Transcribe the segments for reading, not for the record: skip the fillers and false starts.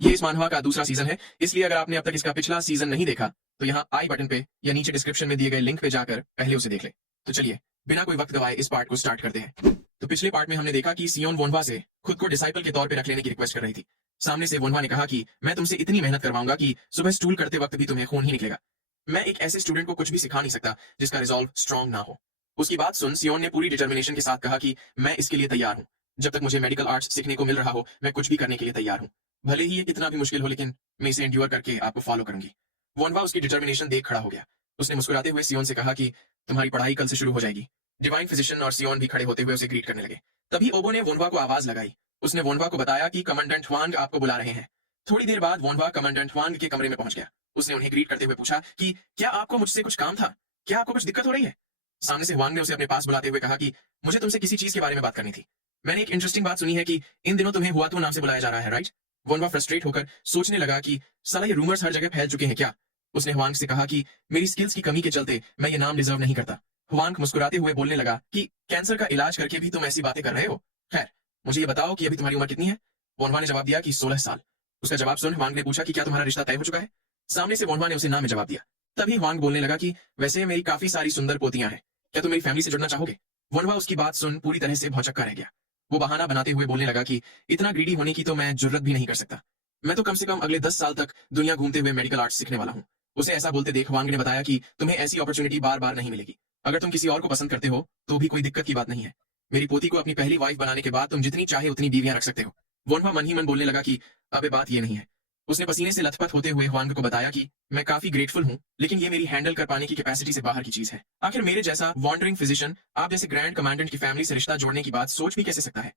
ये इस मानहवा का दूसरा सीजन है, इसलिए अगर आपने अब तक इसका पिछला सीजन नहीं देखा, तो यहाँ आई बटन पे या नीचे डिस्क्रिप्शन में दिए गए लिंक पे जाकर पहले उसे देख ले। तो चलिए, बिना कोई वक्त गवाए इस पार्ट को स्टार्ट करते हैं। तो पिछले पार्ट में हमने देखा कि सियोन वोनवा से खुद को डिसाइपल के तौर पे रख लेने की रिक्वेस्ट कर रही थी। सामने से वोनवा ने कहा कि मैं तुमसे इतनी मेहनत करवाऊंगा कि सुबह स्टूल करते वक्त भी तुम्हें खून ही निकलेगा। मैं एक ऐसे स्टूडेंट को कुछ भी सिखा नहीं सकता जिसका रिजॉल्व स्ट्रांग ना हो। उसकी बात सुन सियोन ने पूरी डिटर्मिनेशन के साथ कहा कि मैं इसके लिए तैयार हूँ। जब तक मुझे मेडिकल आर्ट्स सीखने को मिल रहा हो, मैं कुछ भी करने के लिए तैयार हूँ। भले ही ये कितना भी मुश्किल हो, लेकिन मैं इसे एंड्योर करके आपको फॉलो करूंगी। वोनवा उसकी डिटर्मिनेशन देख खड़ा हो गया। उसने मुस्कुराते हुए सियोन से कहा कि तुम्हारी पढ़ाई कल से शुरू हो जाएगी। डिवाइन फिजिशियन और सियोन भी खड़े होते हुए उसे ग्रीट करने लगे। तभी ओबो ने वोनवा को आवाज लगाई। उसने वोनवा को बताया कि कमांडेंट वांग आपको बुला रहे हैं। थोड़ी देर बाद वोनवा कमांडेंट वांग के कमरे में पहुंच गया। उसने उन्हें ग्रीट करते हुए पूछा कि क्या आपको मुझसे कुछ काम था? क्या आपको कुछ दिक्कत हो रही है? सामने से वांग ने उसे अपने पास बुलाते हुए कहा कि मुझे तुमसे किसी चीज के बारे में बात करनी थी। मैंने एक इंटरेस्टिंग बात सुनी है कि इन दिनों तुम्हें हुआतू नाम से बुलाया जा रहा है, राइट? वोनवा फ्रस्ट्रेट होकर सोचने लगा कि साला ये रूमर्स हर जगह फैल चुके हैं क्या। उसने हुआंग से कहा कि मेरी स्किल्स की कमी के चलते मैं ये नाम डिजर्व नहीं करता। हुआंग मुस्कुराते हुए बोलने लगा कि कैंसर का इलाज करके भी तुम ऐसी बातें कर रहे हो। खैर, मुझे ये बताओ कि अभी तुम्हारी उम्र कितनी है? वोनवा ने जवाब दिया कि 16 साल। उसका जवाब सुन हुआंग ने पूछा कि क्या तुम्हारा रिश्ता तय हो चुका है? सामने से वोनवा ने उसे ना में जवाब दिया। तभी हुआंग बोलने लगा कि वैसे मेरी काफी सारी सुंदर पोतियां हैं, क्या तुम मेरी फैमिली से जुड़ना चाहोगे? वोनवा उसकी बात सुन पूरी तरह से भौचक्का रह गया। वो बहाना बनाते हुए बोलने लगा कि इतना ग्रीडी होने की तो मैं जुर्रत भी नहीं कर सकता। मैं तो कम से कम अगले 10 साल तक दुनिया घूमते हुए मेडिकल आर्ट्स सीखने वाला हूँ। उसे ऐसा बोलते देख वांग ने बताया कि तुम्हें ऐसी अपॉर्चुनिटी बार बार नहीं मिलेगी। अगर तुम किसी और को पसंद करते हो तो भी कोई दिक्कत की बात नहीं है। मेरी पोती को अपनी पहली वाइफ बनाने के बाद तुम जितनी चाहे उतनी बीवियां रख सकते हो। वोनवा मन ही मन बोलने लगा कि अबे बात ये नहीं है। उसने पसीने से लथपथ होते हुए वांग को बताया कि मैं काफी ग्रेटफुल हूँ, लेकिन ये मेरी हैंडल कर पाने की कैपेसिटी से बाहर की चीज है। आखिर मेरे जैसा वॉन्डरिंग फिजिशियन आप जैसे ग्रैंड कमांडेंट की फैमिली से रिश्ता जोड़ने की बात सोच भी कैसे सकता है?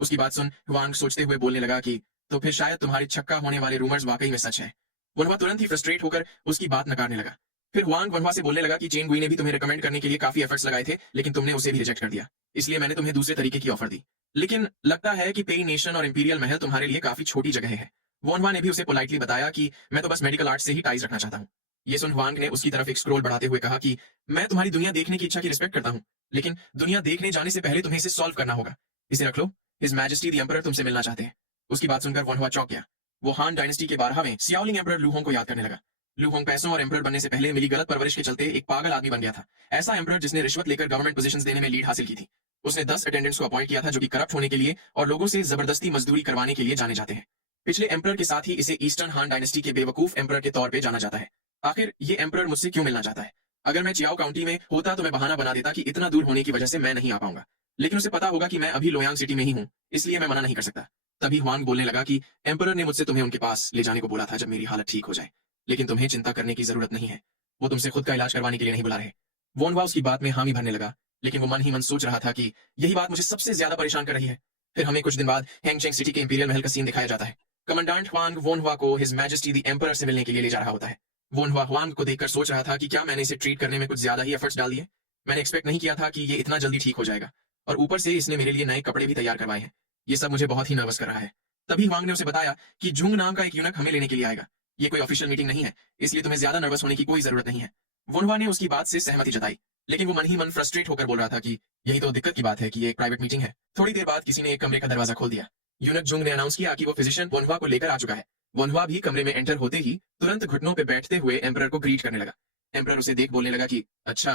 उसकी बात सुन वांग सोचते हुए बोलने लगा कि तो फिर शायद तुम्हारे छक्का होने वाले रूमर्स वाकई में सच है। वनवा तुरंत ही फ्रस्ट्रेट होकर उसकी बात नकारने लगा। फिर हुआंग वनवा से बोलने लगा कि चेन गुई ने भी तुम्हें रिकमेंड करने के लिए काफी एफर्ट्स लगाए थे, लेकिन तुमने उसे भी रिजेक्ट कर दिया। इसलिए मैंने तुम्हें दूसरे तरीके की ऑफर दी। लेकिन लगता है कि पेई नेशन और इंपीरियल महल तुम्हारे लिए काफी छोटी जगह है। वोनवा ने भी उसे पोलाइटली बताया कि मैं तो बस मेडिकल आर्ट से ही टाइज रखना चाहता हूँ। ये सुन हुआंग ने उसकी तरफ एक स्क्रोल बढ़ाते हुए कहा कि मैं तुम्हारी दुनिया देखने की इच्छा की रिस्पेक्ट करता हूँ, लेकिन दुनिया देखने जाने से पहले तुम्हें इसे सॉल्व करना होगा। इसे रख लो, हिज मैजेस्टी द एम्परर तुमसे मिलना चाहते हैं। उसकी बात सुनकर वोनवा चौंक गया। वो हान डायनेस्टी के 12वें सियाओलिंग एम्परर लूहोंग को याद करने लगा। लूहोंग पैसों और एम्परर बनने से पहले मिली गलत परवरिश के चलते एक पागल आदमी बन गया था। ऐसा एम्परर जिसने रिश्वत लेकर गवर्नमेंट पोजीशंस देने में लीड हासिल की थी। उसने 10 अटेंडेंट्स को अपॉइंट किया था जो कि करप्ट होने के लिए और लोगों से जबरदस्ती मजदूरी करवाने के लिए जाने जाते हैं। पिछले एम्परर के साथ ही इसे ईस्टर्न हान डायनेस्टी के बेवकूफ एम्परर के तौर पर जाना जाता है। आखिर ये एम्परर मुझसे क्यों मिलना चाहता है? अगर मैं चियाओ काउंटी में होता तो मैं बहाना बना देता कि इतना दूर होने की वजह से मैं नहीं आ पाऊंगा, लेकिन उसे पता होगा कि मैं अभी लोयांग सिटी में ही हूँ, इसलिए मैं मना नहीं कर सकता। तभी हुआंग बोलने लगा कि एम्परर ने मुझसे तुम्हें उनके पास ले जाने को बोला था जब मेरी हालत ठीक हो जाए, लेकिन तुम्हें चिंता करने की जरूरत नहीं है। वो तुमसे खुद का इलाज करवाने के लिए नहीं बुला रहे। वोनवा उसकी बात में हामी भरने लगा, लेकिन वो मन ही मन सोच रहा था कि यही बात मुझे सबसे ज्यादा परेशान कर रही है। फिर हमें कुछ दिन बाद हैंगचेंग सिटी के इंपीरियल महल का सीन दिखाया जाता है। कमांडेंट हुआंग वोनवा को हिज मैजेस्टी द एम्परर से मिलने के लिए ले जा रहा होता है। वोनवा हुआंग को देखकर सोच रहा था कि क्या मैंने इसे ट्रीट करने में कुछ ज्यादा ही एफर्ट्स डाल दिए। मैंने एक्सपेक्ट नहीं किया था कि ये इतना जल्दी ठीक हो जाएगा, और ऊपर से इसने मेरे लिए नए कपड़े भी तैयार करवाए हैं। ये सब मुझे बहुत ही नर्वस कर रहा है। तभी हुआंग ने उसे बताया कि जुंग नाम का एक यूनक हमें लेने के लिए आएगा। ये कोई ऑफिशियल मीटिंग नहीं है, इसलिए तुम्हें ज्यादा नर्वस होने की कोई जरूरत नहीं है। वोनवा ने उसकी बात से सहमति जताई, लेकिन वो मन ही मन फ्रस्ट्रेट होकर बोल रहा था कि यही तो दिक्कत की बात है कि ये एक प्राइवेट मीटिंग है। थोड़ी देर बाद किसी ने एक कमरे का दरवाजा खोल दिया। यूनक जुंग ने अनाउंस किया कि वो फिजिशियन वोनवा को लेकर आ चुका है। वोनवा भी कमरे में एंटर होते ही तुरंत घुटनों पे बैठते हुए एम्परर को ग्रीट करने लगा। एम्परर उसे देख बोलने लगा कि अच्छा,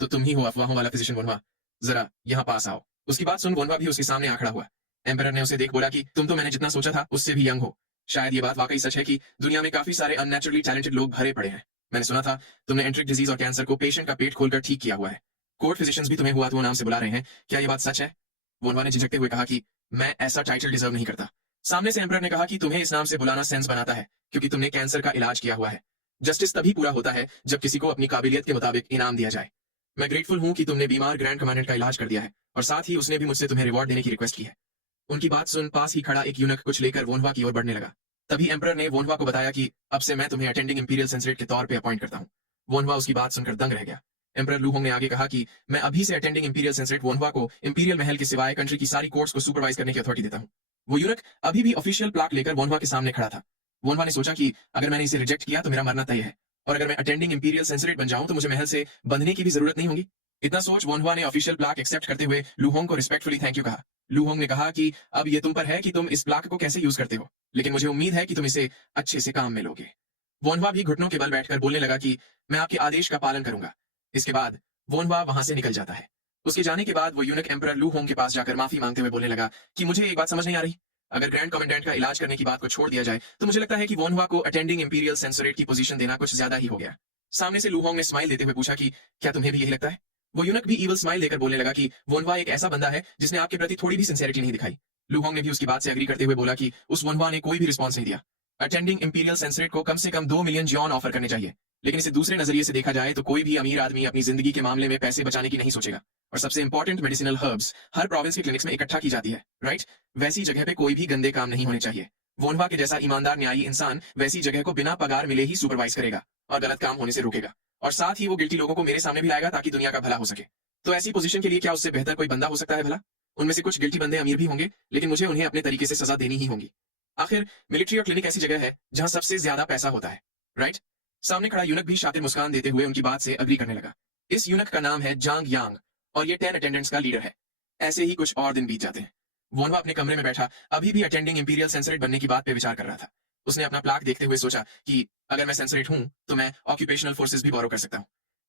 तो तुम ही हो अफवाहों वाला फिजिशियन वोनवा, जरा यहाँ पास आओ। उसकी बात सुन वोनवा भी उसके सामने आ खड़ा हुआ। एम्परर ने उसे देख बोला कि तुम तो मैंने जितना सोचा था उससे भी यंग हो। शायद ये बात वाकई सच है कि दुनिया में काफी सारे अननेचुरली टैलेंटेड लोग भरे पड़े हैं। मैंने सुना था तुमने एंट्रिक डिजीज और कैंसर को पेशेंट का पेट खोलकर ठीक किया हुआ है। कोर्ट फिजिशियंस भी तुम्हें हुआ तो नाम से बुला रहे हैं, क्या ये बात सच है? वोनवा ने झिझकते हुए कहा कि मैं ऐसा टाइटल डिजर्व नहीं करता। सामने से एम्परर ने कहा कि तुम्हें इस नाम से बुलाना सेंस बनाता है क्योंकि तुमने कैंसर का इलाज किया हुआ है। जस्टिस तभी पूरा होता है जब किसी को अपनी काबिलियत के मुताबिक इनाम दिया जाए। मैं ग्रेटफुल हूं कि तुमने बीमार ग्रैंड कमांडेंट का इलाज कर दिया है, और साथ ही उसने भी मुझसे तुम्हें रिवॉर्ड देने की रिक्वेस्ट की है। उनकी बात सुन पास ही खड़ा एक यूनक कुछ लेकर वोनवा की ओर बढ़ने लगा। तभी एम्परर ने वोनवा को बताया कि अब से मैं तुम्हें अटेंडिंग इंपीरियल सेंसरेट के तौर पे अपॉइंट करता हूँ। वोनवा उसकी बात सुनकर दंग रह गया। एम्परर लूहोंग ने आगे कहा कि मैं अभी से अटेंडिंग इंपीरियल सेंसरेट वोनवा को इंपीरियल महल के सिवाय कंट्री की सारी कोर्ट्स को सुपरवाइज करने की अथॉरिटी देता हूँ। वो यूनक अभी भी ऑफिशियल प्लाक लेकर वोनवा के सामने खड़ा था। वोनवा ने सोचा कि अगर मैंने इसे रिजेक्ट किया तो मेरा मरना तय है, और अगर मैं अटेंडिंग इंपीरियल सेंसरेट बन जाऊं तो मुझे महल से बंधने की भी जरूरत नहीं होगी। इतना सोच वोनवा ने ऑफिशियल प्लाक एक्सेप्ट करते हुए लूहोंग को रिस्पेक्टफुली थैंक यू कहा। लूहोंग ने कहा कि अब ये तुम पर है कि तुम इस प्लाक को कैसे यूज करते हो। लेकिन मुझे उम्मीद है कि तुम इसे अच्छे से काम में लोगे। वोनवा भी घुटनों के बल बैठकर बोलने लगा कि मैं आपके आदेश का पालन करूंगा। इसके बाद वोनवा वहां से निकल जाता है। उसके जाने के बाद वो यूनिक एम्परर लू होंग के पास जाकर माफी मांगते हुए बोलने लगा कि मुझे एक बात समझ नहीं आ रही। अगर ग्रैंड कमांडेंट का इलाज करने की बात को छोड़ दिया जाए तो मुझे लगता है कि वोनवा को अटेंडिंग इंपीरियल सेंसोरेट की पोजीशन देना कुछ ज्यादा ही हो गया। सामने से लू होंग ने स्माइल देते हुए पूछा कि क्या तुम्हें भी यही लगता है? वो यूनिक भी ईवल स्माइल देकर बोलने लगा कि वोनवा एक ऐसा बंदा है जिसने आपके प्रति थोड़ी भी सिंसेरिटी नहीं दिखाई। लू होंग ने भी उसकी बात से एग्री करते हुए बोला कि उस वोनवा ने कोई भी रिस्पॉन्स नहीं दिया। अटेंडिंग इंपीरियल सेंसरेट को कम से कम 2 मिलियन जियोन ऑफर करने चाहिए, लेकिन इसे दूसरे नजरिए से देखा जाए तो कोई भी अमीर आदमी अपनी जिंदगी के मामले में पैसे बचाने की नहीं सोचेगा। और सबसे इंपॉर्टेंट मेडिसिनल हर्ब्स हर प्रोविंस के क्लिनिक्स में इकट्ठा की जाती है, राइट? वैसी जगह पे कोई भी गंदे काम नहीं होने चाहिए। वोनवा के जैसा ईमानदार न्यायी इंसान वैसी जगह को बिना पगार मिले ही सुपरवाइज करेगा और गलत काम होने से रोकेगा, और साथ ही वो गिल्टी लोगों को मेरे सामने भी लाएगा ताकि दुनिया का भला हो सके। तो ऐसी पोजीशन के लिए क्या उससे बेहतर कोई बंदा हो सकता है भला? उनमें से कुछ गिल्टी बंदे अमीर भी होंगे, लेकिन मुझे उन्हें अपने तरीके से सजा देनी ही होगी। आखिर मिलिट्री और क्लिनिक ऐसी जगह है जहां सबसे ज्यादा पैसा होता है, राइट? सामने खड़ा यूनिक भी शातिर मुस्कान देते हुए उनकी बात से अग्री करने लगा। इस यूनिक का नाम है जांग यांग और ये 10 अटेंडेंट्स का लीडर है। ऐसे ही कुछ और दिन बीत जाते हैं। वोनवा अपने कमरे में बैठा अभी भी अटेंडिंग इंपीरियल सेंसरेट बनने की बात पे विचार कर रहा था। उसने अपना प्लाक देखते हुए सोचा कि अगर मैं सेंसरेट हूं तो मैं ऑक्यूपेशनल फोर्सेस भी बोरो कर सकता हूं।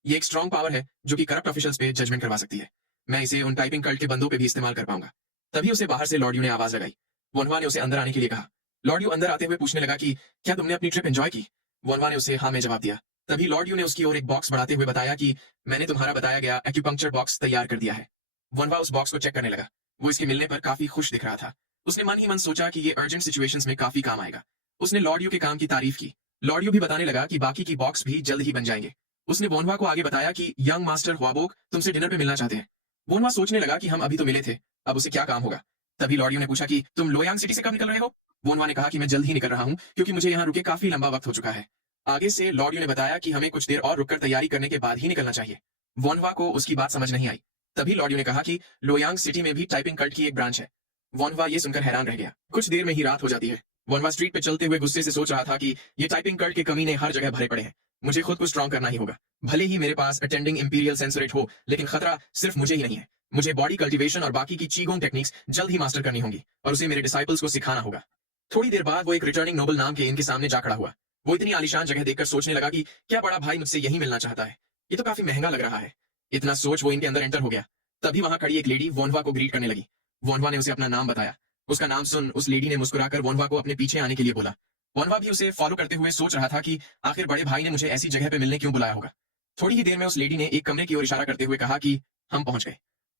ये एक स्ट्रॉन्ग पावर है जो कि करप्ट ऑफिशियल्स पे जजमेंट करवा सकती है। मैं इसे उन टाइपिंग कल्ट के बंदों पे भी इस्तेमाल कर पाऊंगा। तभी उसे बाहर से लॉर्ड यू ने आवाज लगाई। वोनवा ने उसे अंदर आने के लिए कहा। लॉर्ड यू अंदर आते हुए पूछने लगा कि क्या तुमने अपनी ट्रिप एंजॉय की? वोनवा ने उसे हाँ में जवाब दिया। तभी लॉर्ड यू ने उसकी ओर एक बॉक्स बढ़ाते हुए बताया कि मैंने तुम्हारा बताया गया एक्यूपंक्चर बॉक्स तैयार कर दिया है। वोनवा उस बॉक्स को चेक करने लगा। वो इसके मिलने पर काफी खुश दिख रहा था। उसने मन ही मन सोचा कि ये अर्जेंट सिचुएशंस में काफी काम आएगा। उसने लॉर्ड यू के काम की तारीफ की। लॉर्ड यू भी बताने लगा कि बाकी की बॉक्स भी जल्द ही बन जाएंगे। उसने वोनवा को आगे बताया कि यंग मास्टर हुआबोक तुमसे डिनर पे मिलना चाहते हैं। वोनवा सोचने लगा कि हम अभी तो मिले थे, अब उसे क्या काम होगा। तभी लॉर्ड यू ने पूछा कि तुम लोयांग सिटी से कब निकल रहे हो? वोनवा ने कहा कि मैं जल्द ही निकल रहा हूं क्योंकि मुझे यहाँ रुके काफी लंबा वक्त हो चुका है। आगे से लॉर्ड यू ने बताया कि हमें कुछ देर और रुककर तैयारी करने के बाद ही निकलना चाहिए। वोनवा को उसकी बात समझ नहीं आई। तभी लॉर्ड यू ने कहा कि लोयांग सिटी में भी टाइपिंग कल्ट की एक ब्रांच है। वोनवा ये सुनकर हैरान रह गया। कुछ देर में ही रात हो जाती है। वोनवा स्ट्रीट पे चलते हुए गुस्से से सोच रहा था कि ये टाइपिंग कल्ट के कमीने हर जगह भरे पड़े हैं। मुझे खुद को स्ट्रॉन्ग करना ही होगा। भले ही मेरे पास अटेंडिंग इंपीरियल सेंसरेट हो, लेकिन खतरा सिर्फ मुझे ही नहीं है। मुझे बॉडी कल्टीवेशन और बाकी की चीगोंग टेक्निक्स जल्द ही मास्टर करनी होंगी और उसे मेरे डिसाइपल्स को सिखाना होगा। थोड़ी देर बाद वो एक रिटर्निंग नोबल नाम के इनके सामने जा खड़ा हुआ। वो इतनी आलीशान जगह देखकर सोचने लगा कि क्या बड़ा भाई मुझसे यही मिलना चाहता है। ये तो काफी महंगा लग रहा है। इतना सोच वो इनके अंदर एंटर हो गया। तभी वहां खड़ी एक लेडी वोनवा को ग्रीट करने लगी। वोनवा ने उसे अपना नाम बताया। उसका नाम सुन उस लेडी ने मुस्कुराकर वोनवा को अपने पीछे आने के लिए बोला। वोनवा भी उसे फॉलो करते हुए सोच रहा था कि आखिर बड़े भाई ने मुझे ऐसी जगह पे मिलने क्यों बुलाया होगा। थोड़ी ही देर में उस लेडी ने एक कमरे की ओर इशारा करते हुए कहा कि हम पहुंच गए।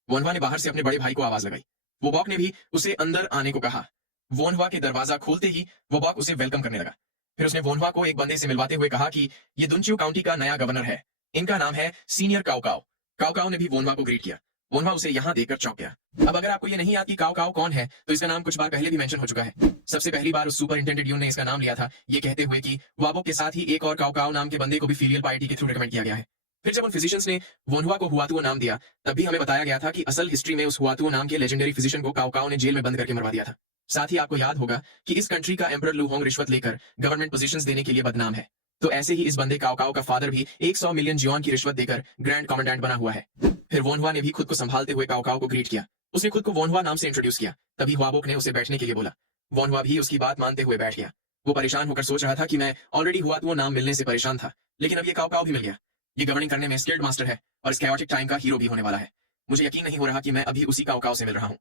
वोनवा ने बाहर से अपने बड़े भाई को आवाज लगाई। वो बॉक ने भी उसे अंदर आने को कहा। वोनवा के दरवाजा खोलते ही वो बॉक उसे वेलकम करने लगा। फिर उसने वोनवा को एक बंदे से मिलवाते हुए कहा कि ये दुनच्यू काउंटी का नया गवर्नर है। इनका नाम है सीनियर काओकाओ। काओकाओ ने भी वोनवा को ग्रीट किया। वोनवा उसे यहाँ देखकर चौंक गया। अब अगर आपको ये नहीं याद कि काओकाओ कौन है, तो इसका नाम कुछ बार पहले भी मेंशन हो चुका है। सबसे पहली बार उस सुपरिंटेंडेंट यून ने इसका नाम लिया था, ये कहते हुए कि वाबोक के साथ ही एक और काओकाओ नाम के बंदे को भी फीलियल पार्टी के थ्रू रिकमेंड किया गया है। फिर जब उन फिजिशियंस ने वोनवा को हुआतुओ नाम दिया, तब भी हमें बताया गया था कि असल हिस्ट्री में उस हुआतुओ नाम के लेजेंडरी फिजिशियन को काओकाओ ने जेल में बंद करके मरवा दिया था। साथ ही आपको याद होगा कि इस कंट्री का एम्परर लू होंग रिश्वत लेकर गवर्नमेंट पोजीशंस देने के लिए बदनाम है। तो ऐसे ही इस बंदे काओकाओ का फादर भी 100 मिलियन जियोन की रिश्वत देकर ग्रैंड कमांडेंट बना हुआ है। फिर वोनवा ने भी खुद को संभालते हुए काओकाओ को ग्रीट किया। उसने खुद को वोनवा नाम से इंट्रोड्यूस किया। तभी हुआबोक ने उसे बैठने के लिए बोला। वोनवा भी उसकी बात मानते हुए बैठ गया। वो परेशान होकर सोच रहा था कि मैं ऑलरेडी हुआतुओ नाम मिलने से परेशान था, लेकिन अब ये काओकाओ भी मिल गया। ये गवर्निंग करने में स्किल्ड मास्टर है और इस कैओटिक टाइम का हीरो भी होने वाला है। मुझे यकीन नहीं हो रहा कि मैं अभी उसी काओकाओ से मिल रहा हूँ।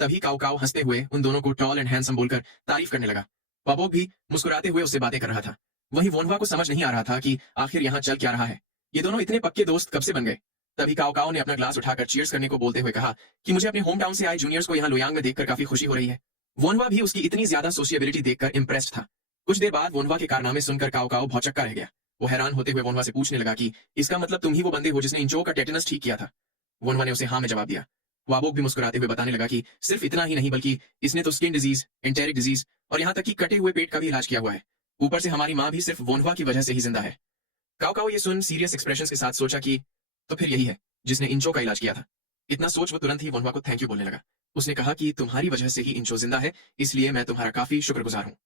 तभी काओकाओ हंसते हुए उन दोनों को टॉल एंड हैंडसम बोलकर तारीफ करने लगा। हुआबोक भी मुस्कुराते हुए उससे बातें कर रहा था। वहीं वोनवा को समझ नहीं आ रहा था कि आखिर यहाँ चल क्या रहा है। ये दोनों इतने पक्के दोस्त कब से बन गए। तभी काओकाओ ने अपना ग्लास उठाकर चीयर्स करने को बोलते हुए कहा कि मुझे अपने होम टाउन से आए जूनियर्स को यहाँ लोयांग में देखकर काफी खुशी हो रही है। वोनवा भी उसकी इतनी ज्यादा सोशिएबिलिटी देखकर इंप्रेस्ड था। कुछ देर बाद वोनवा के कारनामे सुनकर काओकाओ भौचक्का रह गया। वो हैरान होते हुए वोनवा से पूछने लगा कि इसका मतलब तुम ही वो बंदे हो जिसने इंचो का टेटनस ठीक किया था। वोनवा ने उसे हाँ में जवाब दिया। हुआबोक भी मुस्कुराते हुए बताने लगा कि सिर्फ इतना ही नहीं बल्कि इसने तो स्किन डिजीज, एंटेरिक डिजीज और यहाँ तक कि कटे हुए पेट का भी इलाज किया हुआ है। ऊपर से हमारी माँ भी सिर्फ वोनवा की वजह से ही जिंदा है। काओकाओ ये सुन सीरियस एक्सप्रेशंस के साथ सोचा कि तो फिर यही है जिसने इंचो का इलाज किया था। इतना सोच वो तुरंत ही वोनवा को थैंक यू बोलने लगा। उसने कहा कि तुम्हारी वजह से ही इंचो जिंदा है, इसलिए मैं तुम्हारा काफी शुक्रगुजार हूँ।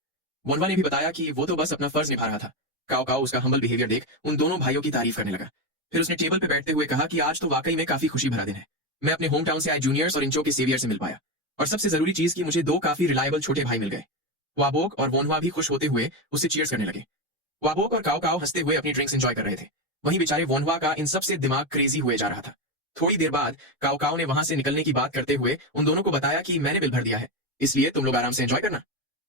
वोनवा ने भी बताया कि वो तो बस अपना फर्ज निभा रहा था। काओकाओ उसका हम्बल बिहेवियर देख उन दोनों भाइयों की तारीफ करने लगा। फिर उसने टेबल पे बैठते हुए कहा कि आज तो वाकई में काफी खुशी भरा दिन है। मैं अपने होम टाउन से आए जूनियर्स और इंचो के सेवियर से मिल पाया, और सबसे जरूरी चीज कि मुझे 2 काफी रिलायबल छोटे भाई मिल गए। वाबोक और वोनवा भी खुश होते हुए उसे चीयर्स करने लगे। वाबोक और काओ काओ हंसते हुए अपनी ड्रिंक्स एंजॉय कर रहे थे। वहीं बेचारे वोनवा का इन सबसे दिमाग क्रेजी हुए जा रहा था। थोड़ी देर बाद काओ काओ ने वहां से निकलने की बात करते हुए उन दोनों को बताया कि मैंने बिल भर दिया है, इसलिए तुम लोग आराम से एंजॉय करना।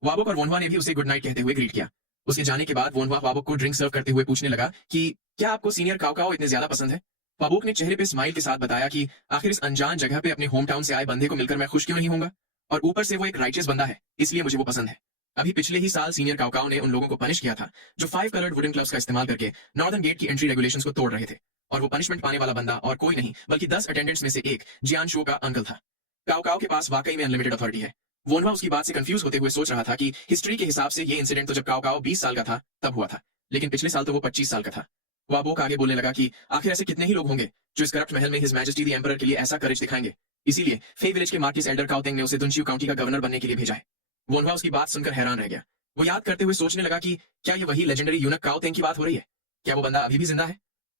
वाबोक और वोनवा ने भी उसे गुड नाइट कहते हुए ग्रीट किया। उसके जाने के बाद वोनवा वाबोक को ड्रिंक सर्व करते हुए पूछने लगा कि क्या आपको सीनियर काओ काओ इतने ज्यादा पसंद है। वाबोक ने चेहरे पे स्माइल के साथ बताया कि आखिर इस अनजान जगह पे अपने होम टाउन से आए बंदे को मिलकर मैं खुश क्यों नहीं होऊंगा, और ऊपर से वो एक राइचियस बंदा है, इसलिए मुझे वो पसंद है। अभी पिछले ही साल सीनियर काओ काओ ने उन लोगों को पनिश किया था जो 5 कलर्ड वुडन क्लब्स का इस्तेमाल करके नॉर्दर्न गेट की एंट्री रेगुलेशंस को तोड़ रहे थे, और वो पनिशमेंट पाने वाला बंदा और कोई नहीं बल्कि 10 अटेंडेंट्स में से एक जियान शो का अंकल था। काओ काओ के पास वाकई में अनलिमिटेड अथॉरिटी है। वोनवा उसकी बात से कंफ्यूज होते हुए सोच रहा था कि हिस्ट्री के हिसाब से ये इंसिडेंट तो जब काओ काओ 20 साल का था तब हुआ था, लेकिन पिछले साल तो वो 25 साल का था। वाबोक आगे बोलने लगा कि आखिर ऐसे कितने ही लोग होंगे जो इस करप्ट महल में हिज मैजेस्टी द एम्परर के लिए ऐसा करेज दिखाएंगे, इसीलिए फे विलेज के मार्किस एल्डर काउतेंग ने उसे दुनशियो काउंटी का गवर्नर बनने के लिए भेजा है। वोनवा उसकी बात सुनकर हैरान रह गया। वो याद करते हुए सोचने लगा कि क्या ये वही लेजेंडरी यूनक काउतेंग की बात हो रही है? क्या वो बंदा अभी भी जिंदा है?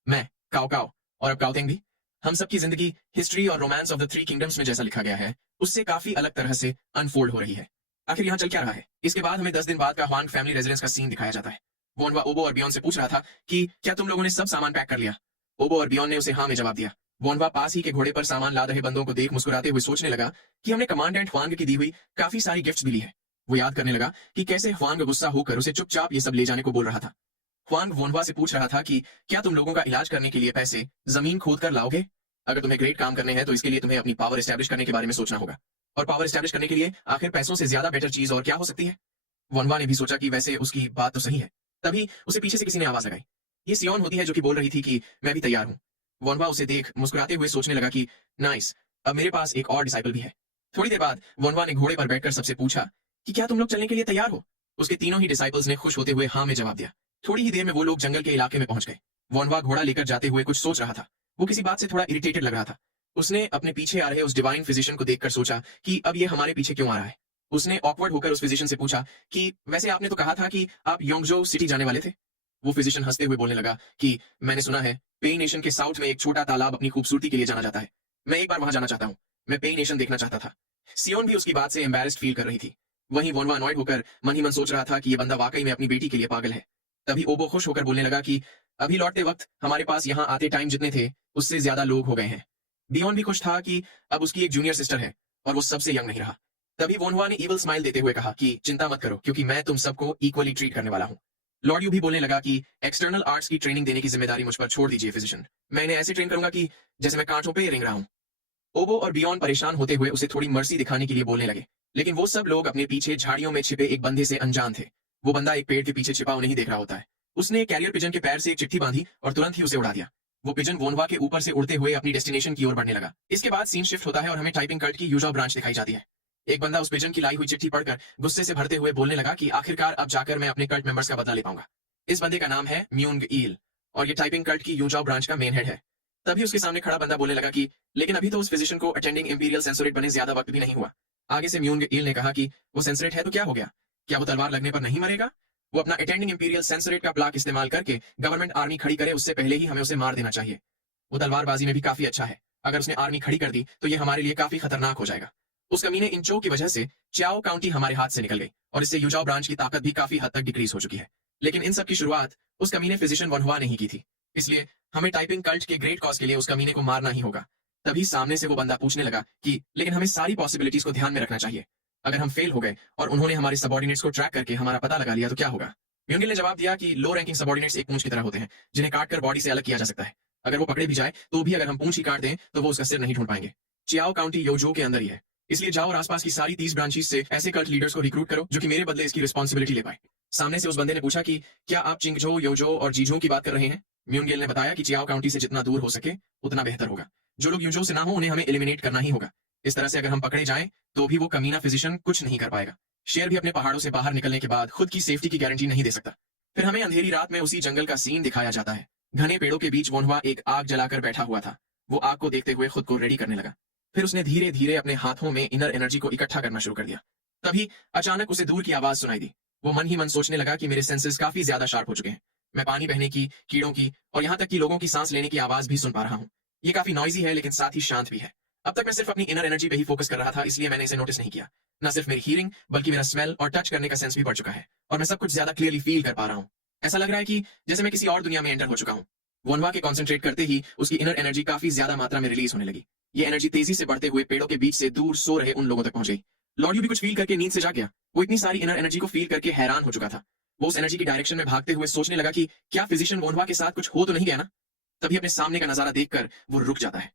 मैं, काओ काओ और अब काउतेंग भी, हम सबकी जिंदगी हिस्ट्री और रोमांस ऑफ द 3 किंगडम्स में जैसा लिखा गया है उससे काफी अलग तरह से अनफोल्ड हो रही है। आखिर यहाँ चल क्या रहा है? इसके बाद हमें 10 दिन बाद का ह्वांग फैमिली रेजिडेंस का सीन दिखाया जाता है। वोनवा ओबो और बियॉन से पूछ रहा था कि क्या तुम लोगों ने सब सामान पैक कर लिया। ओबो और बियॉन ने उसे हाँ में जवाब दिया। वोनवा पास ही के घोड़े पर सामान लाद रहे बंदों को देख मुस्कुराते हुए सोचने लगा कि हमने कमांडेंट ह्वांग की दी हुई काफी सारी गिफ्ट्स भी ली है। वो याद करने लगा कि कैसे ह्वांग गुस्सा होकर उसे चुपचाप ये सब ले जाने को बोल रहा था। ह्वांग वोनवा से पूछ रहा था कि क्या तुम लोगों का इलाज करने के लिए पैसे जमीन खोद कर लाओगे? अगर तुम्हें ग्रेट काम करने हैं तो इसके लिए तुम्हें अपनी पावर एस्टैब्लिश करने के बारे में सोचना होगा, और पावर एस्टैब्लिश करने के लिए आखिर पैसों से ज्यादा बेटर चीज और क्या हो सकती है। वोनवा ने भी सोचा कि वैसे उसकी बात तो सही है। तभी उसे पीछे से किसी ने आवाज लगाई। ये सियोन होती है जो कि बोल रही थी कि मैं भी तैयार हूँ। वोनवा उसे देख मुस्कुराते हुए सोचने लगा कि नाइस, अब मेरे पास एक और डिसाइपल भी है। थोड़ी देर बाद वोनवा ने घोड़े पर बैठकर सबसे पूछा कि क्या तुम लोग चलने के लिए तैयार हो? उसके तीनों ही डिसाइपल्स ने खुश होते हुए हाँ में जवाब दिया। थोड़ी ही देर में वो लोग जंगल के इलाके में पहुंच गए। वोनवा घोड़ा लेकर जाते हुए कुछ सोच रहा था। वो किसी बात से थोड़ा इरिटेटेड लग रहा था। उसने अपने पीछे आ रहे उस डिवाइन फिजिशियन को देखकर सोचा कि अब ये हमारे पीछे क्यों आ रहा है। उसने ऑकवर्ड होकर उस फिजिशियन से पूछा कि वैसे आपने तो कहा था कि आप योंगजो सिटी जाने वाले थे। वो फिजिशियन हंसते हुए बोलने लगा कि मैंने सुना है पेई नेशन के साउथ में एक छोटा तालाब अपनी खूबसूरती के लिए जाना जाता है। मैं एक बार वहां जाना चाहता हूँ। मैं पेई नेशन देखना चाहता था। सियोन भी उसकी बात से एम्बैरेस्ड फील कर रही थी। वहीं वोनवा अनॉयड होकर मन ही मन सोच रहा था कि ये बंदा वाकई में अपनी बेटी के लिए पागल है। तभी ओबो खुश होकर बोलने लगा कि अभी लौटते वक्त हमारे पास यहाँ आते टाइम जितने थे उससे ज्यादा लोग हो गए हैं। बियॉन भी खुश था कि अब उसकी एक जूनियर सिस्टर है और वो सबसे यंग नहीं रहा। तभी वोनवा ने इवल स्माइल देते हुए कहा कि चिंता मत करो क्योंकि मैं तुम सबको इक्वली ट्रीट करने वाला हूँ। लॉर्ड यू भी बोलने लगा कि एक्सटर्नल आर्ट्स की ट्रेनिंग देने की जिम्मेदारी मुझ पर छोड़ दीजिए फिजिशियन। मैं इन्हें ऐसे ट्रेन करूंगा कि जैसे मैं कांटों पे रेंग रहा हूँ। ओबो और बियॉन परेशान होते हुए उसे थोड़ी मर्सी दिखाने के लिए बोलने लगे, लेकिन वो सब लोग अपने पीछे झाड़ियों में छिपे एक बंदे से अनजान थे। वो बंदा एक पेड़ के पीछे छिपा उन्हें ही देख रहा होता है। उसने कैरियर पिजन के पैर से एक चिट्ठी बांधी और तुरंत ही उसे उड़ा दिया। वो पिजन वोनवा के ऊपर से उड़ते हुए अपनी डेस्टिनेशन की ओर बढ़ने लगा। इसके बाद सीन शिफ्ट होता है और हमें टाइपिंग कल्ट की यूजॉ ब्रांच दिखाई जाती है। एक बंदा उस पिजन की लाई हुई चिट्ठी पढ़कर गुस्से से भरते हुए बोलने लगा कि आखिरकार अब जाकर मैं अपने कल्ट मेंबर्स का बदला ले पाऊंगा। इस बंदे का नाम है म्यूंग ईल और ये टाइपिंग कल्ट की यूजॉ ब्रांच का मेन हेड है। तभी उसके सामने खड़ा बंदा बोलने लगा कि लेकिन अभी तो उस फिजिशियन को अटेंडिंग इंपीरियल सेंसोरेट बने ज्यादा वक्त भी नहीं हुआ। आगे से म्यूंग ईल ने कहा कि वो सेंसोरेट है तो क्या हो गया, क्या वो तलवार लगने पर नहीं मरेगा? वो अपना अटेंडिंग इंपीरियल सेंसोरेट का ब्लॉक इस्तेमाल करके गवर्नमेंट आर्मी खड़ी करे उससे पहले ही हमें उसे मार देना चाहिए। वो तलवारबाजी में भी काफी अच्छा है। अगर उसने आर्मी खड़ी कर दी तो ये हमारे लिए काफी खतरनाक हो जाएगा। उस कमीने इंचो की वजह से चाओ काउंटी हमारे हाथ से निकल गई और इससे यूजाओ ब्रांच की ताकत भी काफी हद तक डिक्रीज हो चुकी है। लेकिन इन सब की शुरुआत उस कमीने फिजिशियन वनहुआ ने ही की थी, इसलिए हमें टाइपिंग कल्ट के ग्रेट कॉज के लिए उस कमीने को मारना ही होगा। तभी सामने से वो बंदा पूछने लगा कि लेकिन हमें सारी पॉसिबिलिटीज को ध्यान में रखना चाहिए। अगर हम फेल हो गए और उन्होंने हमारे सबॉर्डिनेट्स को ट्रैक करके हमारा पता लगा लिया तो क्या होगा? म्यूंगिल ने जवाब दिया कि लो रैंकिंग सबॉर्डिनेट्स एक पूंछ की तरह होते हैं जिन्हें काटकर बॉडी से अलग किया जा सकता है। अगर वो पकड़े भी जाए तो भी अगर हम पूंछ ही काट दें तो वो उसका सिर नहीं ढूंढ पाएंगे। चियाओ काउंटी योजो के अंदर ही है, इसलिए जाओ और आसपास की सारी 30 ब्रांचेस से ऐसे कल्ट लीडर्स को रिक्रूट करो जो कि मेरे बदले इसकी रिस्पॉन्सिबिलिटी ले पाए। सामने से उस बंदे ने पूछा कि क्या आप चिंगजो, योजो और जीजो की बात कर रहे हैं? म्यूंगिल ने बताया कि चियाओ काउंटी से जितना दूर हो सके उतना बेहतर होगा। जो लोग यूजो से ना हो उन्हें हमें एलिमिनेट करना ही होगा। इस तरह से अगर हम पकड़े जाएं तो भी वो कमीना फिजिशियन कुछ नहीं कर पाएगा। शेर भी अपने पहाड़ों से बाहर निकलने के बाद खुद की सेफ्टी की गारंटी नहीं दे सकता। फिर हमें अंधेरी रात में उसी जंगल का सीन दिखाया जाता है। घने पेड़ों के बीच वोनहुआ एक आग जलाकर बैठा हुआ था। वो आग को देखते हुए खुद को रेडी करने लगा। फिर उसने धीरे धीरे अपने हाथों में इनर एनर्जी को इकट्ठा करना शुरू कर दिया। तभी अचानक उसे दूर की आवाज सुनाई दी। वो मन ही मन सोचने लगा कि मेरे सेंसेस काफी ज्यादा शार्प हो चुके हैं। मैं पानी बहने की, कीड़ों की और यहाँ तक कि लोगों की सांस लेने की आवाज भी सुन पा रहा हूँ। ये काफी नॉइजी है लेकिन साथ ही शांत भी है। अब तक मैं सिर्फ अपनी इनर एनर्जी पे ही फोकस कर रहा था, इसलिए मैंने इसे नोटिस नहीं किया। न सिर्फ मेरी हीयरिंग बल्कि मेरा स्मेल और टच करने का सेंस भी बढ़ चुका है और मैं सब कुछ ज्यादा क्लियरली फील कर पा रहा हूँ। ऐसा लग रहा है कि जैसे मैं किसी और दुनिया में एंटर हो चुका हूँ। वोनवा के कॉन्सेंट्रेट करते ही उसकी इनर एनर्जी काफी ज्यादा मात्रा में रिलीज होने लगी। ये एनर्जी तेजी से बढ़ते हुए पेड़ों के बीच से दूर सो रहे उन लोगों तक पहुंच गई। लॉर्ड यू भी कुछ फील करके नींद से जाग गया। वो इतनी सारी इनर एनर्जी को फील करके हैरान हो चुका था। वो उस एनर्जी की डायरेक्शन में भागते हुए सोचने लगा कि क्या फिजिशियन वोनवा के साथ कुछ हो तो नहीं गया ना। तभी अपने सामने का नजारा देखकर वो रुक जाता है।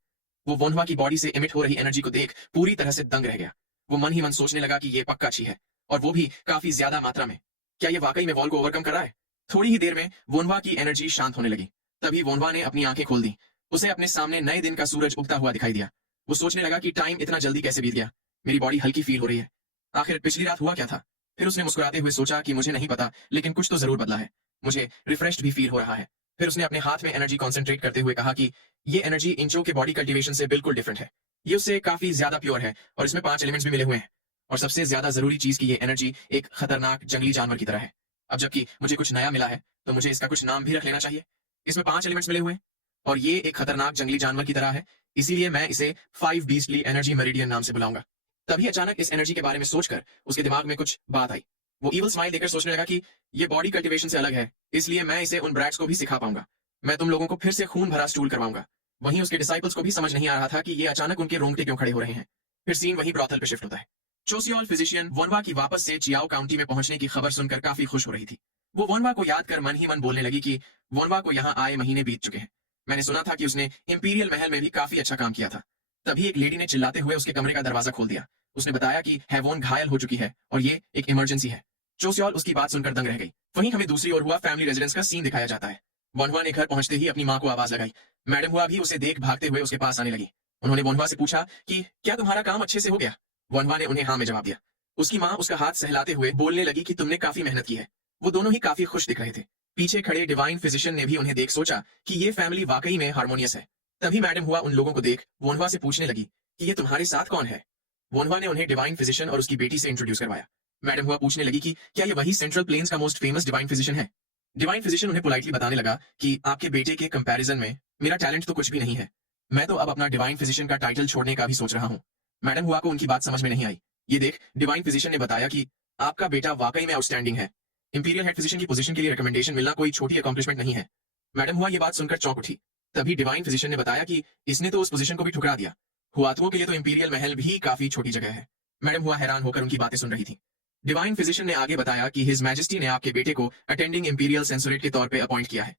वो वोनवा की बॉडी से इमिट हो रही एनर्जी को देख पूरी तरह से दंग रह गया। वो मन ही मन सोचने लगा कि ये पक्का छी है और वो भी काफी ज्यादा मात्रा में। क्या ये वाकई में वॉल को ओवरकम कर रहा है? थोड़ी ही देर में वोनवा की एनर्जी शांत होने लगी। तभी वोनवा ने अपनी आंखें खोल दी। उसे अपने सामने नए दिन का सूरज उगता हुआ दिखाई दिया। वो सोचने लगा कि टाइम इतना जल्दी कैसे बीत गया। मेरी बॉडी हल्की फील हो रही है। आखिर पिछली रात हुआ क्या था? फिर उसने मुस्कुराते हुए सोचा कि मुझे नहीं पता, लेकिन कुछ तो जरूर बदला है। मुझे रिफ्रेश्ड भी फील हो रहा है। फिर उसने अपने हाथ में एनर्जी कॉन्सेंट्रेट करते हुए कहा कि ये एनर्जी इंचो के बॉडी कल्टीवेशन से बिल्कुल डिफरेंट है। ये उससे काफी ज्यादा प्योर है और इसमें 5 एलिमेंट्स भी मिले हुए हैं। और सबसे ज्यादा जरूरी चीज की ये एनर्जी एक खतरनाक जंगली जानवर की तरह है। अब जबकि मुझे कुछ नया मिला है तो मुझे इसका कुछ नाम भी रख लेना चाहिए। इसमें 5 एलिमेंट्स मिले हुए हैं और ये एक खतरनाक जंगली जानवर की तरह है, इसीलिए मैं इसे 5 बीस्टली एनर्जी मेरिडियन नाम से बुलाऊंगा। तभी अचानक इस एनर्जी के बारे में सोचकर उसके दिमाग में कुछ बात आई। वो इवल स्माइल देकर सोचने लगा कि ये बॉडी कल्टीवेशन से अलग है, इसलिए मैं इसे उन ब्रैट्स को भी सिखा पाऊंगा। मैं तुम लोगों को फिर से खून भरा स्टूल करवाऊंगा। वहीं उसके डिसाइपल्स को भी समझ नहीं आ रहा था कि ये अचानक उनके रोंगटे क्यों खड़े हो रहे हैं। फिर सीन वहीं ब्रॉथल पे शिफ्ट होता है। चोसियोल फिजिशियन वोनवा की वापस से चियाओ काउंटी में पहुंचने की खबर सुनकर काफी खुश हो रही थी। वो वोनवा को याद कर मन ही मन बोलने लगी कि वोनवा को यहाँ आए महीने बीत चुके हैं। मैंने सुना था कि उसने इंपीरियल महल में भी काफी अच्छा काम किया था। तभी एक लेडी ने चिल्लाते हुए उसके कमरे का दरवाजा खोल दिया। उसने बताया कि हेवोन घायल हो चुकी है और ये एक इमरजेंसी है। चोसियोल उसकी बात सुनकर दंग रह गई। वहीं हमें दूसरी ओर हुआ फैमिली रेजिडेंस का सीन दिखाया जाता है। वोनवा ने घर पहुंचते ही अपनी मां को आवाज लगाई। मैडम हुआ भी उसे देख भागते हुए उसके पास आने लगी। उन्होंने वोनवा से पूछा कि क्या तुम्हारा काम अच्छे से हो गया? वोनवा ने उन्हें हाँ में जवाब दिया। उसकी मां उसका हाथ सहलाते हुए बोलने लगी कि तुमने काफी मेहनत की है। वो दोनों ही काफी खुश दिख रहे थे। पीछे खड़े डिवाइन फिजिशियन ने भी उन्हें देख सोचा कि ये फैमिली वाकई में हार्मोनियस है। तभी मैडम हुआ उन लोगों को देख वोनवा से पूछने लगी कि ये तुम्हारे साथ कौन है? वोनवा ने उन्हें डिवाइन फिजिशियन और उसकी बेटी से इंट्रोड्यूस करवाया। मैडम हुआ पूछने लगी कि क्या ये वही सेंट्रल प्लेन्स का मोस्ट फेमस डिवाइन फिजिशियन है? डिवाइन फिजिशियन उन्हें पोलाइटली बताने लगा कि आपके बेटे के कंपैरिजन में मेरा टैलेंट तो कुछ भी नहीं है। मैं तो अब अपना डिवाइन फिजिशियन का टाइटल छोड़ने का भी सोच रहा हूँ। मैडम हुआ को उनकी बात समझ में नहीं आई। ये देख डिवाइन फिजिशियन ने बताया कि आपका बेटा वाकई में आउटस्टैंडिंग है। इंपीरियल हेड फिजिशियन की पोजीशन के लिए रिकमेंडेशन मिलना कोई छोटी अकॉम्प्लिशमेंट नहीं है। मैडम हुआ ये बात सुनकर चौंक उठी। तभी डिवाइन फिजिशियन ने बताया कि इसने तो उस पोजीशन को भी ठुकरा दिया। हुआतुओं के लिए तो इंपीरियल महल भी काफी छोटी जगह है। मैडम हुआ हैरान होकर उनकी बातें सुन रही थी। डिवाइन फिजिशियन ने आगे बताया कि हिज मैजेस्टी ने आपके बेटे को अटेंडिंग इंपीरियल सेंसोरेट के तौर पे अपॉइंट किया है।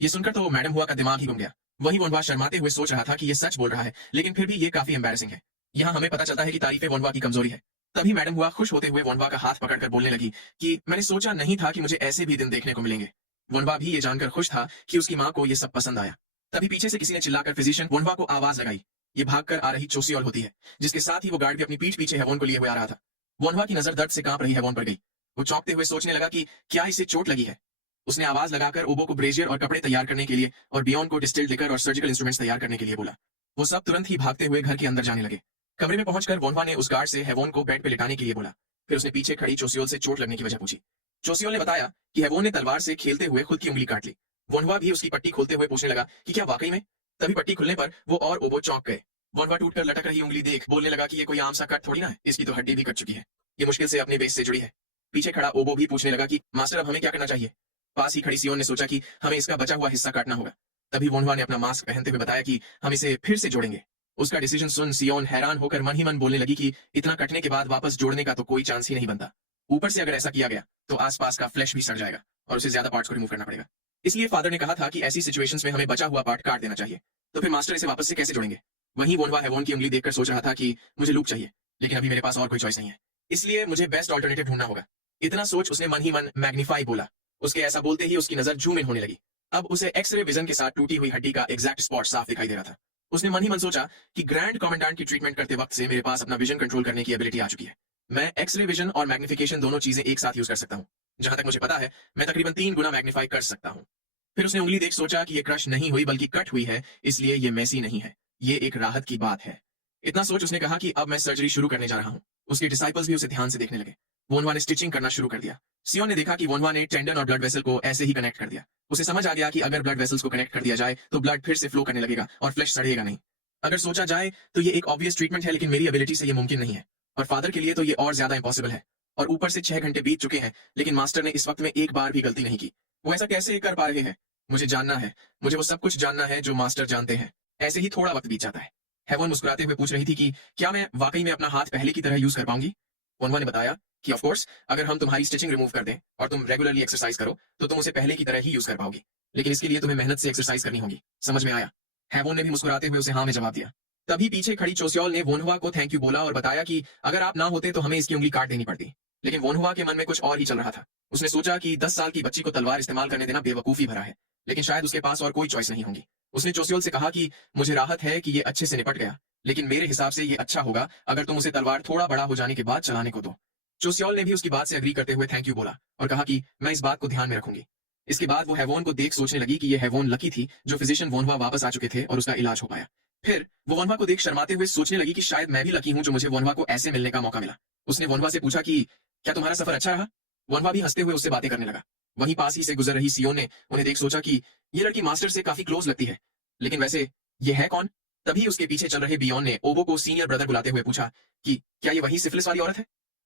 ये सुनकर तो मैडम हुआ का दिमाग ही घूम गया। वहीं वोनवा शर्माते हुए सोच रहा था कि ये सच बोल रहा है, लेकिन फिर भी ये काफी एम्बैरेसिंग है। यहाँ हमें पता चलता है कि तारीफें वोनवा की कमजोरी है। तभी मैडम हुआ खुश होते हुए वोनवा का हाथ पकड़कर बोलने लगी कि मैंने सोचा नहीं था कि मुझे ऐसे भी दिन देखने को मिलेंगे। वोनवा भी ये जानकर खुश था कि उसकी माँ को ये सब पसंद आया। तभी पीछे से किसी ने चिल्लाकर फिजिशियन वोनवा को आवाज लगाई। ये भागकर आ रही चोसियोल होती है, जिसके साथ ही वो गार्ड भी अपनी पीठ पीछे हेवोन को लिए हुए आ रहा था। वोनवा की नजर दर्द से कांप रही हेवोन पर गई। वो चौंकते हुए सोचने लगा कि क्या इसे चोट लगी है। उसने आवाज लगाकर ओबो को ब्रेजियर और कपड़े तैयार करने के लिए और बियॉन को डिस्टिल्ड लिकर और सर्जिकल इंस्ट्रूमेंट्स तैयार करने के लिए बोला। वो सब तुरंत ही भागते हुए घर के अंदर जाने लगे। कमरे में पहुंचकर वोनवा ने उस गार्ड से हेवोन को बेड पे लिटाने के लिए बोला। फिर उसने पीछे खड़ी चोसियोल से चोट लगने की वजह पूछी। चोसियोल ने बताया कि हेवोन ने तलवार से खेलते हुए खुद की उंगली काट ली। वोनवा भी उसकी पट्टी खोलते हुए पूछने लगा कि क्या वाकई में? तभी पट्टी खुलने पर वो और ओबो चौंक गए। वोनवा टूटकर लटक रही उंगली देख बोलने लगा कि ये कोई आम सा कट थोड़ी ना है, इसकी तो हड्डी भी कट चुकी है। ये मुश्किल से अपने बेस से जुड़ी है। पीछे खड़ा ओबो भी पूछने लगा कि मास्टर अब हमें क्या करना चाहिए? पास ही खड़ी सियोन ने सोचा कि हमें इसका बचा हुआ हिस्सा काटना होगा। तभी वोनवा ने अपना मास्क पहनते हुए बताया कि हम इसे फिर से जोड़ेंगे। उसका डिसीजन सुन सियोन हैरान होकर मन ही मन बोलने लगी कि इतना कटने के बाद वापस जोड़ने का तो कोई चांस ही नहीं बनता। ऊपर से अगर ऐसा किया गया तो आसपास का फ्लैश भी सड़ जाएगा और उसे ज्यादा पार्ट्स को रिमूव करना पड़ेगा। इसलिए फादर ने कहा था कि ऐसी सिचुएशंस में हमें बचा हुआ पार्ट काट देना चाहिए। तो फिर मास्टर इसे वापस से कैसे जोड़ेंगे? वहीं वोनवा हेवोन की उंगली देखकर सोच रहा था कि मुझे लूप चाहिए, लेकिन अभी मेरे पास और कोई चॉइस नहीं है, इसलिए मुझे बेस्ट ऑल्टरनेटिव ढूंढना होगा। इतना सोच उसने मन ही मन मैग्नीफाई बोला। उसके ऐसा बोलते ही उसकी नजर जूम इन होने लगी। अब उसे एक्सरे विजन के साथ टूटी हुई हड्डी का एग्जैक्ट स्पॉट साफ दिखाई दे रहा था। उसने मन ही मन सोचा कि ग्रैंड कमांडेंट की ट्रीटमेंट करते वक्त से मेरे पास अपना विजन कंट्रोल करने की एबिलिटी आ चुकी है। मैं एक्सरे विजन और मैग्निफिकेशन दोनों चीजें एक साथ यूज कर सकता हूँ। जहां तक मुझे पता है मैं तकरीबन 3 गुना मैग्नीफाई कर सकता हूँ। फिर उसने उंगली देख सोचा कि ये क्रश नहीं हुई बल्कि कट हुई है, इसलिए ये मेसी नहीं है, ये एक राहत की बात है। इतना सोच उसने कहा कि अब मैं सर्जरी शुरू करने जा रहा हूँ। उसके डिसाइपल्स भी उसे ध्यान से देखने लगे। वोनवा ने स्टिचिंग करना शुरू कर दिया। सियोन ने देखा कि वोनवा ने टेंडन और ब्लड वेसल को ऐसे ही कनेक्ट कर दिया। उसे समझ आ गया कि अगर ब्लड वेसल्स को कनेक्ट कर दिया जाए तो ब्लड फिर से फ्लो करने लगेगा और फ्लैश सड़ेगा नहीं। अगर सोचा जाए तो ये एक ऑब्वियस ट्रीटमेंट है, लेकिन मेरी एबिलिटी से ये मुमकिन नहीं है। और फादर के लिए तो ये और ज्यादा इम्पॉसिबल है। और ऊपर से 6 घंटे बीत चुके हैं, लेकिन मास्टर ने इस वक्त में एक बार भी गलती नहीं की। वो ऐसा कैसे कर पा रहे हैं? मुझे जानना है। मुझे वो सब कुछ जानना है जो मास्टर जानते हैं। ऐसे ही थोड़ा वक्त बीत जाता है। हेवन मुस्कुराते हुए पूछ रही थी कि क्या मैं वाकई में अपना हाथ पहले की तरह यूज कर पाऊंगी? वनवा ने बताया कि ऑफ कोर्स, अगर हम तुम्हारी स्टिचिंग रिमूव कर दें और तुम रेगुलरली एक्सरसाइज करो तो तुम उसे पहले की तरह ही यूज कर पाओगी। लेकिन इसके लिए तुम्हें मेहनत से एक्सरसाइज करनी होगी। समझ में आया? हेवोन ने भी मुस्कुराते हुए उसे हाँ में जवाब दिया। तभी पीछे खड़ी चोस्योल ने वोनहुआ को थैंक यू बोला और बताया कि अगर आप ना होते तो हमें इसकी उंगली काट देनी पड़ती। लेकिन वोनहुआ के मन में कुछ और ही चल रहा था। उसने सोचा कि 10 साल की बच्ची को तलवार इस्तेमाल करने देना बेवकूफी भरा है, लेकिन शायद उसके पास और कोई चॉइस नहीं होगी। उसने चोस्योल से कहा कि मुझे राहत है कि ये अच्छे से निपट गया, लेकिन मेरे हिसाब से ये अच्छा होगा अगर तुम उसे तलवार थोड़ा बड़ा हो जाने के बाद चलाने को दो। चोस्योल ने भी उसकी बात से एग्री करते हुए थैंक यू बोला और कहा कि मैं इस बात को ध्यान में रखूंगी। इसके बाद वो हेवोन को देख सोचने लगी कि ये हेवोन लकी थी जो फिजिशियन वोनहुआ वापस आ चुके थे और उसका इलाज हो पाया। फिर वो वोनहुआ को देख शर्माते हुए सोचने लगी कि शायद मैं भी लकी हूं जो मुझे वोनहुआ को ऐसे मिलने का मौका मिला। उसने वोनहुआ से पूछा कि क्या तुम्हारा सफर अच्छा रहा? वोनहुआ भी हंसते हुए उससे बातें करने लगा। वहीं पास ही से गुजर रही सियोन ने उन्हें देख सोचा कि ये लड़की मास्टर से काफी क्लोज लगती है, लेकिन वैसे ये है कौन? तभी उसके पीछे चल रहे बियॉन ने ओबो को सीनियर ब्रदर बुलाते हुए पूछा कि क्या ये वही सिफिलिस वाली औरत है?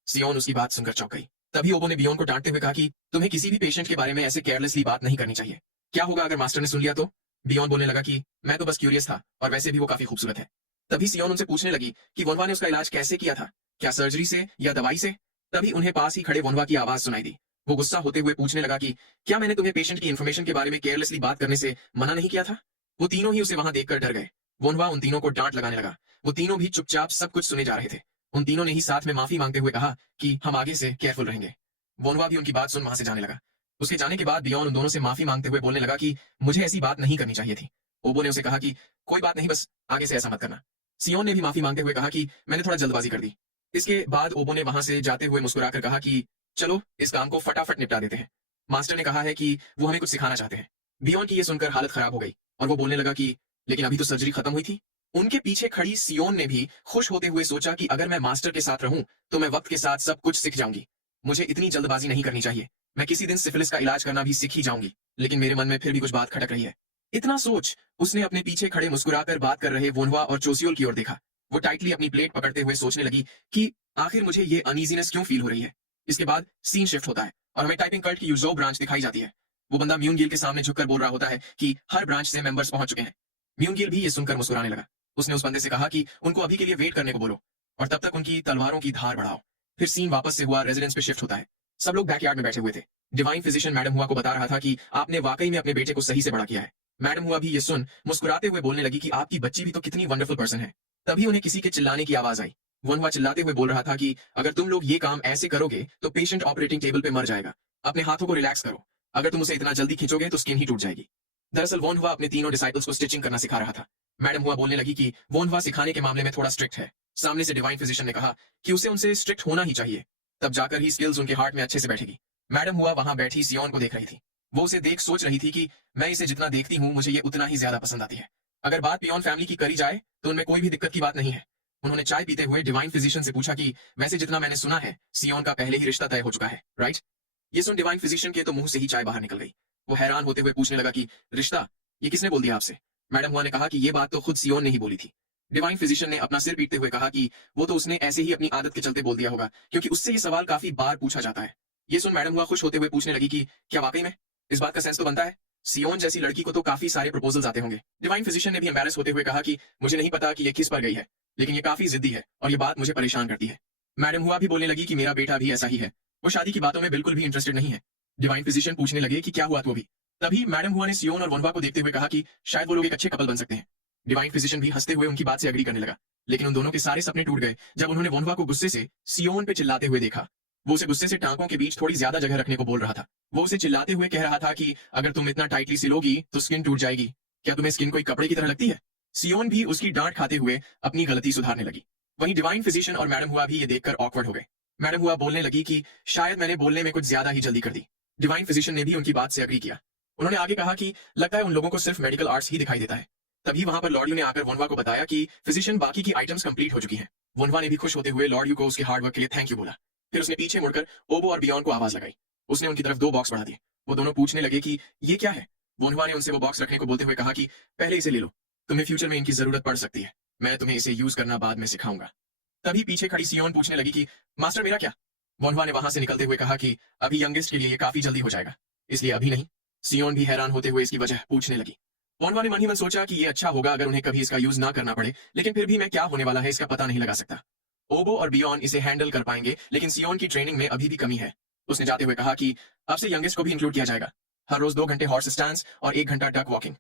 सियोन उसकी बात सुनकर चौंक गई। तभी ओबो ने बियॉन को डांटते हुए कहा कि तुम्हें किसी भी पेशेंट के बारे में ऐसे केयरलेसली बात नहीं करनी चाहिए। क्या होगा अगर मास्टर ने सुन लिया तो? बियॉन बोलने लगा कि मैं तो बस क्यूरियस था और वैसे भी वो काफी खूबसूरत है। तभी सियोन उनसे पूछने लगी कि वोनवा ने उसका इलाज कैसे किया था, क्या सर्जरी से या दवाई से? तभी उन्हें पास ही खड़े वोनवा की आवाज सुनाई दी। वो गुस्सा होते हुए पूछने लगा कि क्या मैंने तुम्हें पेशेंट की इन्फॉर्मेशन के बारे में केयरलेसली बात करने से मना नहीं किया था? वो तीनों ही उसे वहां देखकर डर गए। वोनवा उन तीनों को डांट लगाने लगा। वो तीनों भी चुपचाप सब कुछ सुने जा रहे थे। उन तीनों ने ही साथ में माफी मांगते हुए कहा कि हम आगे से केयरफुल रहेंगे। वोनवा भी उनकी बात सुन वहां से जाने लगा। उसके जाने के बाद बियॉन उन दोनों से माफी मांगते हुए बोलने लगा कि मुझे ऐसी बात नहीं करनी चाहिए थी। ओबो ने उसे कहा कि कोई बात नहीं, बस आगे से ऐसा मत करना। सियोन ने भी माफी मांगते हुए कहा कि मैंने थोड़ा जल्दबाजी कर दी। इसके बाद ओबो ने वहां से जाते हुए मुस्कुराकर कहा कि चलो इस काम को फटाफट निपटा देते हैं। मास्टर ने कहा है कि वो हमें कुछ सिखाना चाहते हैं। बियॉन की ये सुनकर हालत खराब हो गई और वो बोलने लगा कि लेकिन अभी तो सर्जरी खत्म हुई थी। उनके पीछे खड़ी सियोन ने भी खुश होते हुए सोचा कि अगर मैं मास्टर के साथ रहूं तो मैं वक्त के साथ सब कुछ सीख जाऊंगी। मुझे इतनी जल्दबाजी नहीं करनी चाहिए। मैं किसी दिन सिफिलिस का इलाज करना भी सीख ही जाऊंगी। लेकिन मेरे मन में फिर भी कुछ बात खटक रही है। इतना सोच उसने अपने पीछे खड़े मुस्कुराकर बात कर रहे वोनहुआ और चोसियोल की ओर देखा। वो टाइटली अपनी प्लेट पकड़ते हुए सोचने लगी कि आखिर मुझे ये अनईजीनेस क्यों फील हो रही है। इसके बाद सीन शिफ्ट होता है और हमें टाइपिंग कल्ट की यूजो ब्रांच दिखाई जाती है। वो बंदा म्यूंगिल के सामने झुककर बोल रहा होता है कि हर ब्रांच से मेंबर्स पहुंच चुके हैं। म्यूंगिल भी ये सुनकर मुस्कुराने लगा। उसने उस बंदे से कहा कि उनको अभी के लिए वेट करने को बोलो और तब तक उनकी तलवारों की धार बढ़ाओ। फिर सीन वापस से हुआ रेजिडेंस पे शिफ्ट होता है। सब लोग बैकयार्ड में बैठे हुए थे। डिवाइन फिजिशियन मैडम हुआ को बता रहा था कि आपने वाकई में अपने बेटे को सही से बड़ा किया है। मैडम हुआ भी ये सुन मुस्कुराते हुए बोलने लगी कि आपकी बच्ची भी तो कितनी वंडरफुल पर्सन है। तभी उन्हें किसी के चिल्लाने की आवाज आई। वनवा चिल्लाते हुए बोल रहा था कि अगर तुम लोग ये काम ऐसे करोगे तो पेशेंट ऑपरेटिंग टेबल पे मर जाएगा। अपने हाथों को रिलैक्स करो। अगर तुम उसे इतना जल्दी खींचोगे तो स्किन ही टूट जाएगी। दरअसल वोनहुआ अपने तीनों डिसाइपल्स को स्टिचिंग करना सिखा रहा था। मैडम हुआ बोलने लगी कि वोनहुआ सिखाने के मामले में थोड़ा स्ट्रिक्ट है। सामने से डिवाइन फिजिशियन ने कहा कि उसे उनसे स्ट्रिक्ट होना ही चाहिए, तब जाकर ही स्किल्स उनके हार्ट में अच्छे से बैठेगी। मैडम हुआ वहां बैठी सियोन को देख रही थी। वो उसे देख सोच रही थी कि मैं इसे जितना देखती हूँ मुझे ये उतना ही ज्यादा पसंद आती है। अगर बात पियोन फैमिली की करी जाए तो उनमें कोई भी दिक्कत की बात नहीं है। उन्होंने चाय पीते हुए डिवाइन फिजिशियन से पूछा कि वैसे जितना मैंने सुना है सियोन का पहले ही रिश्ता तय हो चुका है, राइट? ये सुन डिवाइन फिजिशियन के तो मुंह से ही चाय बाहर निकल गई। वो हैरान होते हुए पूछने लगा कि रिश्ता, ये किसने बोल दिया आपसे? मैडम हुआ ने कहा कि ये बात तो खुद सियोन ने ही बोली थी। डिवाइन फिजिशियन ने अपना सिर पीटते हुए कहा कि वो तो उसने ऐसे ही अपनी आदत के चलते बोल दिया होगा, क्योंकि उससे ये सवाल काफी बार पूछा जाता है। ये सुन मैडम हुआ खुश होते हुए पूछने लगी कि क्या वाकई में? इस बात का सेंस तो बनता है। सियोन जैसी लड़की को तो काफी सारे प्रपोजल्स आते होंगे। डिवाइन फिजिशियन ने भी एम्बैरेस होते हुए कहा कि मुझे नहीं पता कि ये किस पर गई है, लेकिन ये काफी जिद्दी है और ये बात मुझे परेशान करती है। मैडम हुआ भी बोलने लगी कि मेरा बेटा भी ऐसा ही है, वो शादी की बातों में बिल्कुल भी इंटरेस्टेड नहीं है। डिवाइन फिजिशियन पूछने लगे कि क्या हुआ तू अभी? तभी मैडम हुआ ने सियोन और वनवा को देखते हुए कहा कि शायद वो लोग एक अच्छे कपल बन सकते हैं। डिवाइन फिजिशियन भी हंसते हुए उनकी बात से एग्री करने लगा, लेकिन उन दोनों के सारे सपने टूट गए जब उन्होंने वनवा को गुस्से से सियोन पे चिल्लाते हुए देखा। वो उसे गुस्से से टांकों के बीच थोड़ी ज्यादा जगह रखने को बोल रहा था। वो उसे चिल्लाते हुए कह रहा था कि अगर तुम इतना टाइटली सिलोगी तो स्किन टूट जाएगी। क्या तुम्हें स्किन कोई कपड़े की तरह लगती है? सियोन भी उसकी डांट खाते हुए अपनी गलती सुधारने लगी। वहीं डिवाइन फिजिशियन और मैडम हुआ भी ये देखकर ऑकवर्ड हो गए। मैडम हुआ बोलने लगी कि शायद मैंने बोलने में कुछ ज्यादा ही जल्दी कर दी। डिवाइन फिजिशियन ने भी उनकी बात से एग्री किया। उन्होंने आगे कहा कि लगता है उन लोगों को सिर्फ मेडिकल आर्ट्स ही दिखाई देता है। तभी वहां पर लॉर्ड यू ने आकर वनवा को बताया कि फिजिशियन बाकी की आइटम्स कंप्लीट हो चुकी हैं। वनवा ने भी खुश होते हुए लॉर्ड यू को उसके हार्ड वर्क के लिए थैंक यू बोला। फिर उसने पीछे मुड़कर ओबो और बियॉन को आवाज लगाई। उसने उनकी तरफ 2 बॉक्स बढ़ा दिए। वो दोनों पूछने लगे कि ये क्या है। वनवा ने उनसे वो बॉक्स रखने को बोलते हुए कहा कि पहले इसे ले लो, तुम्हें फ्यूचर में इनकी जरूरत पड़ सकती है। मैं तुम्हें इसे यूज करना बाद में सिखाऊंगा। तभी पीछे खड़ी सियोन पूछने लगी कि मास्टर मेरा क्या। वोनवा ने वहां से निकलते हुए कहा कि अभी यंगेस्ट के लिए ये काफी जल्दी हो जाएगा, इसलिए अभी नहीं। सियोन भी हैरान होते हुए इसकी वजह पूछने लगी। वोनवा ने मन ही मन सोचा कि ये अच्छा होगा अगर उन्हें कभी इसका यूज ना करना पड़े, लेकिन फिर भी मैं क्या होने वाला है इसका पता नहीं लगा सकता। ओबो और बियॉन इसे हैंडल कर पाएंगे, लेकिन सियोन की ट्रेनिंग में अभी भी कमी है। उसने जाते हुए कहा कि अब से यंगेस्ट को भी इंक्लूड किया जाएगा, हर रोज 2 घंटे हॉर्स स्टांस और 1 घंटा डक वॉकिंग।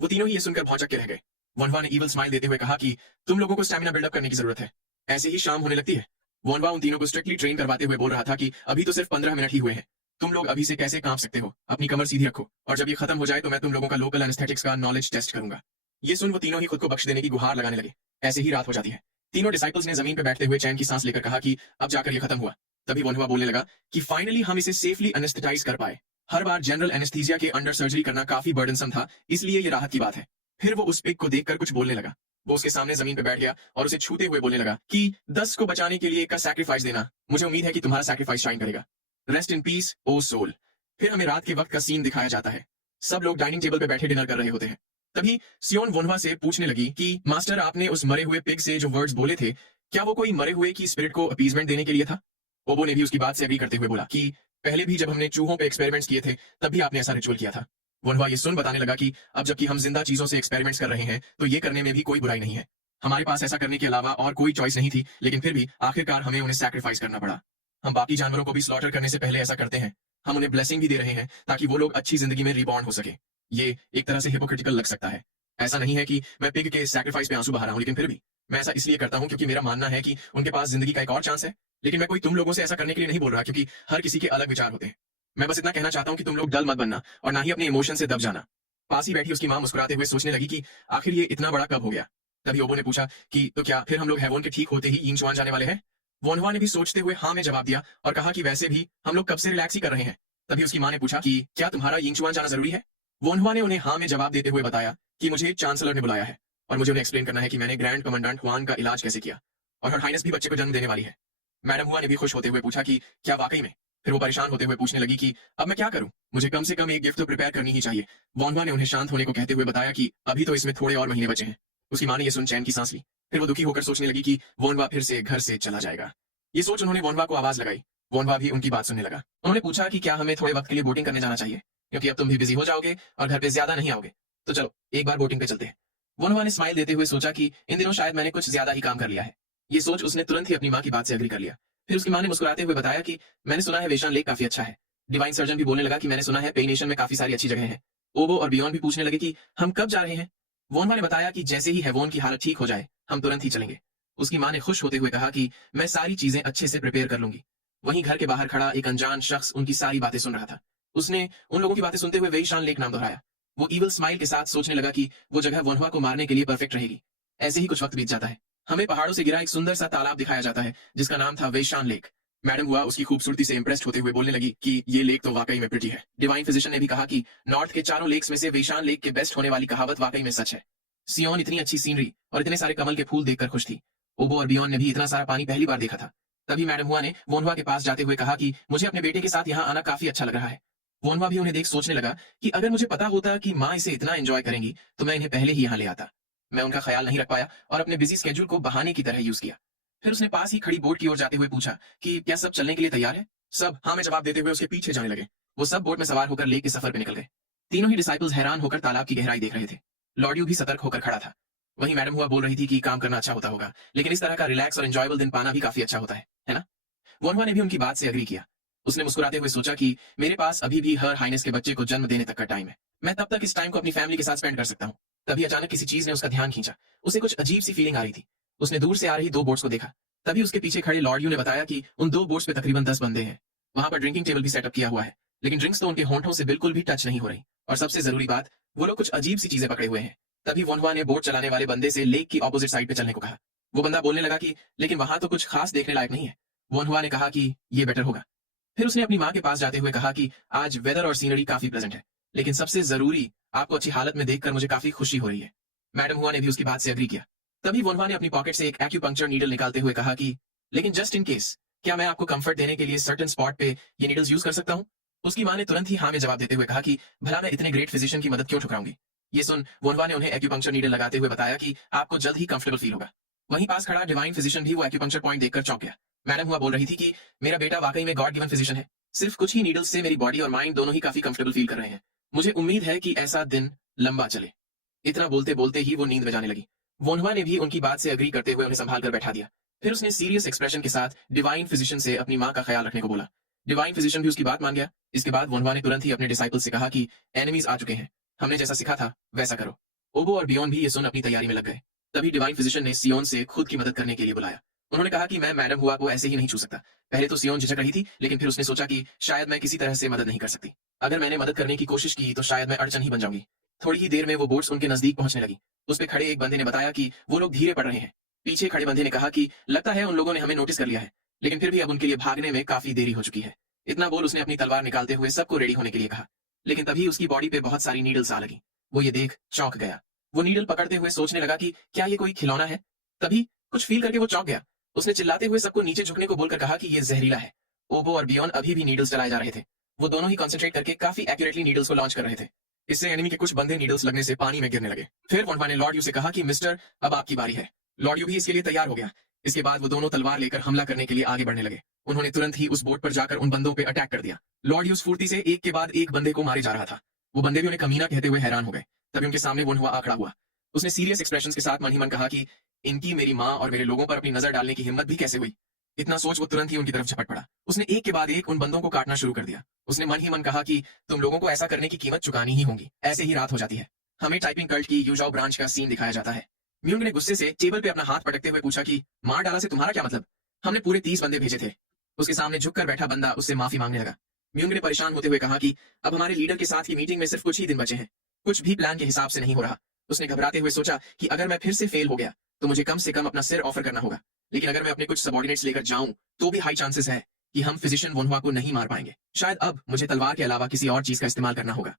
वो तीनों ही ये सुनकर भौचक के रह गए। वोनवा ने ईवल स्माइल देते हुए कहा कि तुम लोगों को स्टैमिना बिल्डअप करने की जरूरत है, ऐसे ही शाम होने लगती है। वोनवा उन तीनों को स्ट्रिक्टली ट्रेन करवाते हुए बोल रहा था कि अभी तो सिर्फ 15 मिनट ही हुए हैं, तुम लोग अभी से कैसे कांप सकते हो, अपनी कमर सीधी रखो, और जब ये खत्म हो जाए तो मैं तुम लोगों का लोकल एनेस्थेटिक्स का नॉलेज टेस्ट करूंगा। ये सुन वो तीनों ही खुद को बख्श देने की गुहार लगाने लगे। ऐसे ही रात हो जाती है। तीनों डिसाइपल्स ने जमीन पर बैठते हुए चैन की सांस लेकर कहा कि अब जाकर ये खत्म हुआ। तभी वोनवा बोलने लगा कि फाइनली हम इसे सेफली एनेस्थेटाइज कर पाए। हर बार जनरल एनेस्थीसिया के अंडर सर्जरी करना काफी बर्डनसम था, इसलिए ये राहत की बात है। फिर वो उस पिग को देखकर कुछ बोलने लगा। वो उसके सामने जमीन पर बैठ गया और उसे छूते हुए बोलने लगा कि 10 को बचाने के लिए एक का सैक्रिफाइस देना, मुझे उम्मीद है कि तुम्हारा सैक्रिफाइस शाइन करेगा। Rest in peace O soul. फिर हमें रात के वक्त का सीन दिखाया जाता है। सब लोग डाइनिंग टेबल पर बैठे डिनर कर रहे होते हैं। तभी सियोन वोनवा से पूछने लगी कि मास्टर आपने उस मरे हुए पिग से जो वर्ड्स बोले थे, क्या वो कोई मरे हुए की स्पिरिट को अपीजमेंट देने के लिए था। ओबो ने भी उसकी बात से एग्री करते हुए बोला कि पहले भी जब हमने चूहों पे एक्सपेरिमेंट्स किए थे तब भी आपने ऐसा रिचुअल किया था। वोनवा ये सुन बताने लगा कि अब जबकि हम जिंदा चीजों से एक्सपेरिमेंट्स कर रहे हैं तो ये करने में भी कोई बुराई नहीं है। हमारे पास ऐसा करने के अलावा और कोई चॉइस नहीं थी, लेकिन फिर भी आखिरकार हमें उन्हें सैक्रिफाइस करना पड़ा। हम बाकी जानवरों को भी स्लॉटर करने से पहले ऐसा करते हैं। हम उन्हें ब्लेसिंग भी दे रहे हैं ताकि वो लोग अच्छी जिंदगी में रिबॉर्न हो सके। ये एक तरह से हिपोक्रिटिकल लग सकता है। ऐसा नहीं है कि मैं पिग के सैक्रिफाइस पे आंसू बहा रहा हूं, लेकिन फिर भी मैं ऐसा इसलिए करता हूं क्योंकि मेरा मानना है कि उनके पास जिंदगी का एक और चांस है। लेकिन मैं कोई तुम लोगों से ऐसा करने के लिए नहीं बोल रहा, क्योंकि हर किसी के अलग विचार होते हैं। मैं बस इतना कहना चाहता हूं कि तुम लोग डल मत बनना और ना ही अपने इमोशन से दब जाना। पास ही बैठी उसकी मां मुस्कुराते हुए सोचने लगी कि आखिर ये इतना बड़ा कब हो गया। तभी ओबो ने पूछा कि तो क्या फिर हम लोग हेवोन के ठीक होते ही यिंग चुआन जाने वाले हैं। वोनवा ने भी सोचते हुए हाँ में जवाब दिया और कहा कि वैसे भी हम लोग कब से रिलैक्स ही कर रहे हैं। तभी उसकी मां ने पूछा कि क्या तुम्हारा यिंग चुआन जाना जरूरी है। वोनवा ने उन्हें हाँ में जवाब देते हुए बताया कि मुझे चांसलर ने बुलाया है और मुझे उन्हें एक्सप्लेन करना है कि मैंने ग्रैंड कमांडेंट हुआन का इलाज कैसे किया, और हर हाइनेस भी बच्चे को जन्म देने वाली है। मैडम हुआ ने भी खुश होते हुए पूछा कि क्या वाकई में। फिर वो परेशान होते हुए पूछने लगी कि अब मैं क्या करूं, मुझे कम से कम एक गिफ्ट तो प्रिपेयर करनी ही चाहिए। वोनवा ने उन्हें शांत होने को कहते हुए बताया कि अभी तो इसमें थोड़े और महीने बचे हैं। उसकी मां ने यह सुन चैन की सांस ली। फिर वो दुखी होकर सोचने लगी कि वोनवा फिर से घर से चला जाएगा। ये सोच उन्होंने वोनवा को आवाज लगाई। वोनवा भी उनकी बात सुनने लगा। उन्होंने पूछा कि क्या हमें थोड़े वक्त के लिए बोटिंग करने जाना चाहिए, क्योंकि अब तुम भी बिजी हो जाओगे और घर पे ज्यादा नहीं आओगे, तो चलो एक बार बोटिंग पे चलते हैं। वोनवा ने स्माइल देते हुए सोचा कि इन दिनों शायद मैंने कुछ ज्यादा ही काम कर लिया है। ये सोच उसने तुरंत ही अपनी मां की बात से एग्री कर लिया। फिर उसकी मां ने मुस्कुराते हुए बताया कि मैंने सुना है वेशान लेक काफी अच्छा है। डिवाइन सर्जन भी बोलने लगा कि मैंने सुना है पे नेशन में काफी सारी अच्छी जगह है। ओबो और बियॉन भी पूछने लगे कि हम कब जा रहे हैं। वोनवा ने बताया कि जैसे ही हेवोन की हालत ठीक हो जाए हम तुरंत ही चलेंगे। उसकी मां ने खुश होते हुए कहा कि मैं सारी चीजें अच्छे से प्रिपेयर कर लूंगी। वहीं घर के बाहर खड़ा एक अनजान शख्स उनकी सारी बातें सुन रहा था। उसने उन लोगों की बातें सुनते हुए वेशान लेक नाम दोहराया। वो ईवल स्माइल के साथ सोचने लगा कि वो जगह वोनवा को मारने के लिए परफेक्ट रहेगी। ऐसे ही कुछ वक्त बीत जाता है। हमें पहाड़ों से गिरा एक सुंदर सा तालाब दिखाया जाता है जिसका नाम था वेशान लेक। मैडम हुआ उसकी खूबसूरती से इंप्रेस्ड होते हुए बोलने लगी कि ये लेक तो वाकई में प्रिटी है। डिवाइन फिजिशियन ने भी कहा कि नॉर्थ के चारों लेक्स में से वेशान लेक के बेस्ट होने वाली कहावत वाकई में सच है। सियोन इतनी अच्छी सीनरी और इतने सारे कमल के फूल देखकर खुश थी। ओबो और बियॉन ने भी इतना सारा पानी पहली बार देखा था। तभी मैडम हुआ ने वोनवा के पास जाते हुए कहा कि मुझे अपने बेटे के साथ यहाँ आना काफी अच्छा लग रहा है। वोनवा भी उन्हें देख सोचने लगा कि अगर मुझे पता होता कि माँ इसे इतना एंजॉय करेंगी तो मैं इन्हें पहले ही यहाँ ले आता। मैं उनका ख्याल नहीं रख पाया और अपने बिजी स्केड्यूल को बहाने की तरह यूज किया। फिर उसने पास ही खड़ी बोट की ओर जाते हुए पूछा कि क्या सब चलने के लिए तैयार है। सब हाँ में जवाब देते हुए उसके पीछे जाने लगे। वो सब बोट में सवार होकर लेक के सफर पे निकल गए। तीनों ही डिसाइपल्स हैरान होकर तालाब की गहराई देख रहे थे। लॉर्डियो भी सतर्क होकर खड़ा था। वहीं मैडम हुआ बोल रही थी कि काम करना अच्छा होता होगा, लेकिन इस तरह का रिलैक्स और एंजॉयबल दिन पाना भी काफी अच्छा होता है ना। वोनवा ने भी उनकी बात से एग्री किया। उसने मुस्कुराते हुए सोचा कि मेरे पास अभी भी हर हाइनेस के बच्चे को जन्म देने तक का टाइम है। मैं तब तक इस टाइम को अपनी फैमिली के साथ स्पेंड कर सकता हूँ। तभी अचानक किसी चीज ने उसका ध्यान खींचा। उसे कुछ अजीब सी फीलिंग आ रही थी। उसने दूर से आ रही 2 बोट्स को देखा। तभी उसके पीछे खड़े लॉर्डियो ने बताया कि उन 2 बोट्स पे तकरीबन 10 बंदे हैं। वहां पर ड्रिंकिंग टेबल भी सेटअप किया हुआ है, लेकिन ड्रिंक्स तो उनके होंठों से बिल्कुल भी टच नहीं हो रही। और सबसे जरूरी बात, वो लोग कुछ अजीब सी चीजें पकड़े हुए हैं। तभी वोनवा ने बोट चलाने वाले बंदे से लेक की ऑपोजिट साइड पे चलने को कहा। वो बंदा बोलने लगा कि लेकिन वहां तो कुछ खास देखने लायक नहीं है। वोनवा ने कहा कि ये बेटर होगा। फिर उसने अपनी माँ के पास जाते हुए कहा कि आज वेदर और सीनरी काफी प्लेजेंट है, लेकिन सबसे जरूरी आपको अच्छी हालत में देखकर मुझे काफी खुशी हो रही है। मैडम हुआ ने भी उसकी बात से एग्री किया। तभी वोनवा ने अपनी पॉकेट से एक एक्यूपंक्चर नीडल निकालते हुए कहा कि लेकिन जस्ट इन केस, क्या मैं आपको कंफर्ट देने के लिए सर्टेन स्पॉट पे ये नीडल्स यूज कर सकता हूँ। उसकी माँ ने तुरंत ही हाँ में जवाब देते हुए कहा कि भला मैं इतने ग्रेट फिजिशियन की मदद क्यों ठुकराऊंगी। ये सुन वोनवा ने उन्हें एक्यूपंक्चर नीडल लगाते हुए बताया कि आपको जल्द ही कंफर्टेबल फील होगा। वहीं पास खड़ा डिवाइन फिजिशियन भी वो एक्यूपंक्चर पॉइंट देखकर चौंक गया। मैडम हुआ बोल रही थी कि मेरा बेटा वाकई में गॉड गिवन फिजिशियन है। सिर्फ कुछ ही नीडल्स से मेरी बॉडी और माइंड दोनों ही काफी कंफर्टेबल फील कर रहे हैं। मुझे उम्मीद है कि ऐसा दिन लंबा चले। इतना बोलते बोलते ही वो नींद में जाने लगी। वोनवा ने भी उनकी बात से अग्री करते हुए उन्हें संभाल कर बैठा दिया। फिर उसने सीरियस एक्सप्रेशन के साथ डिवाइन फिजिशियन से अपनी माँ का ख्याल रखने को बोला। डिवाइन फिजिशियन भी उसकी बात मान गया। इसके बाद वोनवा ने तुरंत ही अपने डिसाइपल से कहा कि एनिमीज आ चुके हैं, हमने जैसा सिखा था वैसा करो। ओबो और बियॉन भी ये सुन अपनी तैयारी में लग गए। तभी डिवाइन फिजिशियन ने सियोन से खुद की मदद करने के लिए बुलाया। उन्होंने कहा कि मैं मैडम हुआ को ऐसे ही नहीं छू सकता। पहले तो सियोन झिझक रही थी, लेकिन फिर उसने सोचा कि शायद मैं किसी तरह से मदद नहीं कर सकती। अगर मैंने मदद करने की कोशिश की तो शायद मैं अड़चन ही बन जाऊंगी। थोड़ी ही देर में वो बोट्स उनके नजदीक पहुंचने लगी। उस पे खड़े एक बंदे ने बताया कि वो लोग धीरे पड़ रहे हैं। पीछे खड़े बंदे ने कहा कि लगता है उन लोगों ने हमें नोटिस कर लिया है, लेकिन फिर भी अब उनके लिए भागने में काफी देरी हो चुकी है। इतना बोल उसने अपनी तलवार निकालते हुए सबको रेडी होने के लिए कहा, लेकिन तभी उसकी बॉडी पे बहुत सारी नीडल्स आ लगी। वो ये देख चौंक गया। वो नीडल पकड़ते हुए सोचने लगा कि क्या ये कोई खिलौना है। तभी कुछ फील करके वो चौंक गया। उसने चिल्लाते हुए सबको नीचे झुकने को बोलकर कहा कि ये जहरीला है। ओबो और बियॉन अभी भी नीडल्स चलाए जा रहे थे। वो दोनों ही कंसंट्रेट करके काफी एक्यूरेटली नीडल्स को लॉन्च कर रहे थे। इससे एनिमी के कुछ बंदे नीडल्स लगने से पानी में गिरने लगे। फिर वोनवा ने लॉर्ड यू से कहा कि मिस्टर, अब आपकी बारी है। लॉर्ड यू भी इसके लिए तैयार हो गया। इसके बाद वो दोनों तलवार लेकर हमला करने के लिए आगे बढ़ने लगे। उन्होंने तुरंत ही उस बोट पर जाकर उन बंदों पे अटैक कर दिया। लॉर्ड यूस फुर्ती से एक के बाद एक बंदे को मारे जा रहा था। वो बंदे भी उन्हें कमीना कहते हुए हैरान हो गए। तभी उनके सामने वोनवा आखड़ा हुआ। उसने सीरियस एक्सप्रेशंस के साथ मन ही मन कहा कि इनकी मेरी माँ और मेरे लोगों पर अपनी नजर डालने की हिम्मत भी कैसे हुई। इतना सोच वो तुरंत ही उनकी तरफ झपट पड़ा। उसने एक के बाद एक उन बंदों को काटना शुरू कर दिया। उसने मन ही मन कहा कि तुम लोगों को ऐसा करने की कीमत चुकानी ही होगी। ऐसे ही रात हो जाती है। हमें टाइपिंग कल्ट की यूजाओ ब्रांच का सीन दिखाया जाता है। म्यूंग ने गुस्से से टेबल पे अपना हाथ पटकते हुए पूछा कि मार डाला से तुम्हारा क्या मतलब? हमने पूरे 30 बंदे भेजे थे। उसके सामने झुककर बैठा बंदा उससे माफी मांगने लगा। म्यूंग ने परेशान होते हुए कहा कि अब हमारे लीडर के साथ की मीटिंग में सिर्फ कुछ ही दिन बचे हैं। कुछ भी प्लान के हिसाब से नहीं हो रहा। उसने घबराते हुए सोचा कि अगर मैं फिर से फेल हो गया तो मुझे कम से कम अपना सिर ऑफर करना होगा। लेकिन अगर मैं अपने कुछ सबॉर्डिनेट्स लेकर जाऊं तो भी हाई चांसेस है कि हम फिजिशियन वोनवा को नहीं मार पाएंगे। शायद अब मुझे तलवार के अलावा किसी और चीज का इस्तेमाल करना होगा।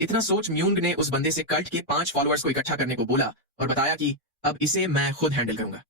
इतना सोच म्यूंग ने उस बंदे से कल्ट के 5 फॉलोअर्स को इकट्ठा करने को बोला और बताया कि अब इसे मैं खुद हैंडल करूंगा।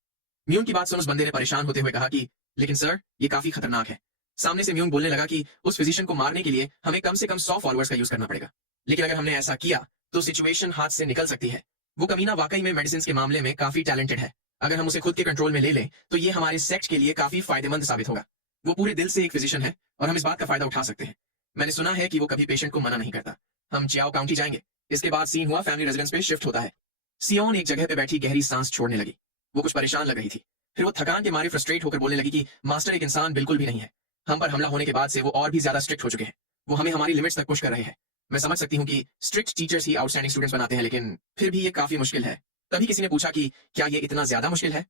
म्यूंग की बात सुन उस बंदे ने परेशान होते हुए कहा कि लेकिन सर, ये काफी खतरनाक है। सामने से म्यूंग बोलने लगा कि उस फिजिशियन को मारने के लिए हमें कम से कम 100 फॉलोअर्स का यूज करना पड़ेगा। लेकिन अगर हमने ऐसा किया तो सिचुएशन हाथ से निकल सकती है। वो कमीना वाकई में मेडिसिन के मामले में काफी टैलेंटेड है। अगर हम उसे खुद के कंट्रोल में ले लें तो ये हमारे सेक्ट के लिए काफी फायदेमंद साबित होगा। वो पूरे दिल से एक फिजिशियन है और हम इस बात का फायदा उठा सकते हैं। मैंने सुना है कि वो कभी पेशेंट को मना नहीं करता। हम चियाओ काउंटी जाएंगे। इसके बाद सीन हुआ फैमिली रेजिडेंस पे शिफ्ट होता है। सियोन एक जगह पे बैठी गहरी सांस छोड़ने लगी। वो कुछ परेशान लग रही थी। फिर वो थकान के मारे फ्रस्ट्रेट होकर बोलने लगी कि मास्टर एक इंसान बिल्कुल भी नहीं है। हम पर हमला होने के बाद से वो और भी ज्यादा स्ट्रिक्ट हो चुके हैं। वो हमें हमारी लिमिट्स तक पुश कर रहे हैं। मैं समझ सकती हूँ कि स्ट्रिक्ट टीचर्स ही आउटस्टैंडिंग स्टूडेंट्स बनाते हैं, लेकिन फिर भी ये काफी मुश्किल है। तभी किसी ने पूछा कि क्या ये इतना ज्यादा मुश्किल है?